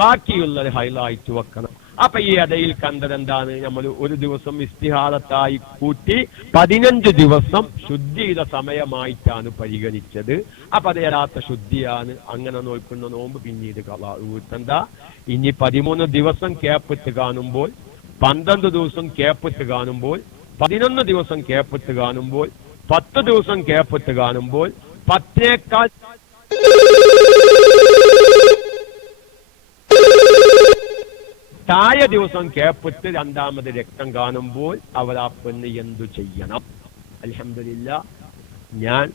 ബാക്കിയുള്ളത് ഹൈലായിട്ട് വെക്കണം. അപ്പൊ ഈ ഇടയിൽ കണ്ടത് എന്താണ്? നമ്മൾ 1 ദിവസം ഇസ്തിഹാലത്തായി കൂട്ടി 15 ദിവസം ശുദ്ധിയുടെ സമയമായിട്ടാണ് പരിഗണിച്ചത്. അപ്പൊ അത് യഥാർത്ഥ ശുദ്ധിയാണ്. അങ്ങനെ നോക്കുന്ന നോമ്പ് പിന്നീട് ഖളാ വീട്ടണ്ട. ഇനി 13 ദിവസം കേപ്പിട്ട് കാണുമ്പോൾ, 12 ദിവസം കേപ്പിട്ട് കാണുമ്പോൾ, 11 ദിവസം കേപ്പിട്ട് കാണുമ്പോൾ, 10 ദിവസം കേപ്പിട്ട് കാണുമ്പോൾ, 10 താഴെ ദിവസം കേപ്പിട്ട് രണ്ടാമത് രക്തം കാണുമ്പോൾ അവർ ആ പെണ്ണ് എന്തു ചെയ്യണം? അൽഹംദുലില്ലാ, ഞാൻ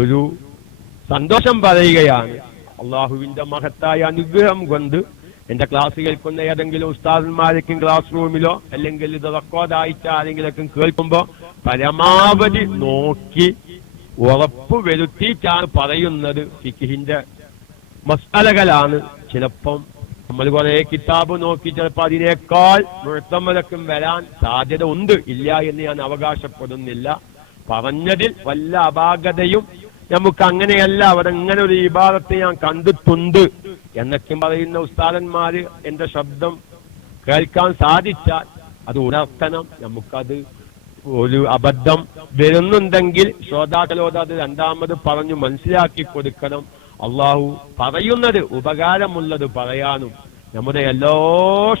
ഒരു സന്തോഷം പറയുകയാണ്. അള്ളാഹുവിന്റെ മഹത്തായ അനുഗ്രഹം കൊണ്ട് എന്റെ ക്ലാസ് കേൾക്കുന്ന ഏതെങ്കിലും ഉസ്താദന്മാരേക്കും ക്ലാസ് റൂമിലോ അല്ലെങ്കിൽ ഇത് റെക്കോർഡായിട്ട് ആരെങ്കിലൊക്കെ കേൾക്കുമ്പോ പരമാവധി നോക്കി ഉറപ്പ് വരുത്തിയിട്ടാണ് പറയുന്നത്. ഫിഖിന്റെ മസ്അലകളാണ്. ചിലപ്പം നമ്മൾ കുറെ കിതാബ് നോക്കി ചിലപ്പോൾ അതിനേക്കാൾ മുഴത്തമ്മലക്കും വരാൻ സാധ്യത ഉണ്ട്, ഇല്ല എന്ന് ഞാൻ അവകാശപ്പെടുന്നില്ല. പറഞ്ഞതിൽ വല്ല അപാകതയും നമുക്ക് അങ്ങനെയല്ല, അവിടെ ഇങ്ങനെ ഒരു ഇബാദത്തെ ഞാൻ കണ്ടിട്ടുണ്ട് എന്നൊക്കെ പറയുന്ന ഉസ്താദന്മാര് എന്റെ ശബ്ദം കേൾക്കാൻ സാധിച്ചാൽ അത് ഉണർത്തണം. നമുക്കത് ഒരു അബദ്ധം വരുന്നുണ്ടെങ്കിൽ ശ്രോതാക്കളോട് അത് രണ്ടാമത് പറഞ്ഞു മനസ്സിലാക്കി കൊടുക്കണം. അള്ളാഹു പറയുന്നത് ഉപകാരമുള്ളത് പറയാനും നമ്മുടെ എല്ലാ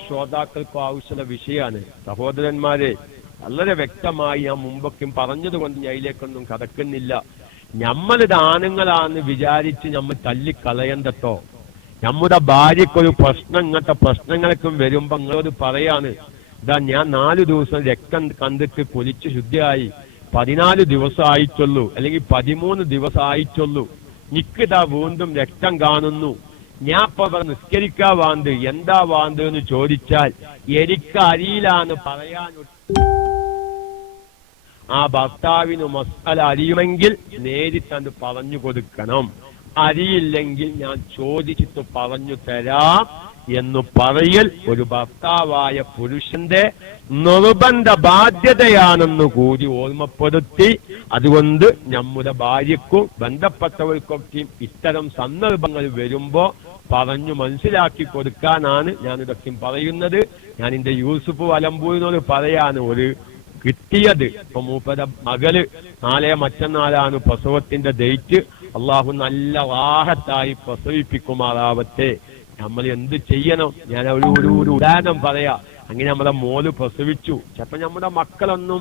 ശ്രോതാക്കൾക്കും ആവശ്യമുള്ള വിഷയമാണ്. സഹോദരന്മാരെ, വളരെ വ്യക്തമായി ഞാൻ മുമ്പൊക്കെ പറഞ്ഞതുകൊണ്ട് ഞാൻ ഇതിലേക്കൊന്നും കടക്കുന്നില്ല. നമ്മളിത് ആണുങ്ങളാന്ന് വിചാരിച്ച് നമ്മൾ തല്ലിക്കളയണ്ടോ. നമ്മുടെ ഭാര്യക്കൊരു പ്രശ്നം, ഇങ്ങനത്തെ പ്രശ്നങ്ങൾക്കും വരുമ്പോ നിങ്ങളോട് പറയാണ്, ഇതാ ഞാൻ 4 ദിവസം രക്തം കണ്ടിട്ട് കുലിച്ച് ശുദ്ധിയായി 14 ദിവസം ആയിട്ടുള്ളൂ, അല്ലെങ്കിൽ 13 ദിവസം ആയിട്ടുള്ളൂ, നിക്കിതാ വീണ്ടും രക്തം കാണുന്നു, ഞാൻ ഇപ്പൊ നിസ്കരിക്കാ വാന്ത്, എന്താ വാന്ത് എന്ന് ചോദിച്ചാൽ എനിക്ക് അറിയില്ലാന്ന് പറയാൻ ആ ഭർത്താവിന് മസ്അല അറിയുമെങ്കിൽ നേരിട്ടത് പറഞ്ഞു കൊടുക്കണം. അറിയില്ലെങ്കിൽ ഞാൻ ചോദിച്ചിട്ട് പറഞ്ഞു തരാം എന്ന് പറയൽ ഒരു ഭർത്താവായ പുരുഷന്റെ നിർബന്ധ ബാധ്യതയാണെന്ന് കൂടി ഓർമ്മപ്പെടുത്തി, അതുകൊണ്ട് നമ്മുടെ ഭാര്യക്കും ബന്ധപ്പെട്ടവർക്കൊക്കെയും ഇത്തരം സന്ദർഭങ്ങൾ വരുമ്പോ പറഞ്ഞു മനസ്സിലാക്കി കൊടുക്കാനാണ് ഞാൻ ഇതൊക്കെ പറയുന്നത്. ഞാൻ എന്റെ യൂസുഫ് വലമ്പൂരിനോട് പറയാണ്, ഒരു കിട്ടിയത് ഇപ്പൊ മൂപ്പര മകള് മറ്റന്നാളാണ് പ്രസവത്തിന്റെ ഡേറ്റ്. അള്ളാഹു നല്ല റാഹത്തായി പ്രസവിപ്പിക്കുമാറാവട്ടെ. നമ്മൾ എന്ത് ചെയ്യണം? ഞാൻ ഒരു ഉദാഹരണം പറയാ. അങ്ങനെ നമ്മുടെ മോല് പ്രസവിച്ചു. ചിലപ്പോ നമ്മുടെ മക്കളൊന്നും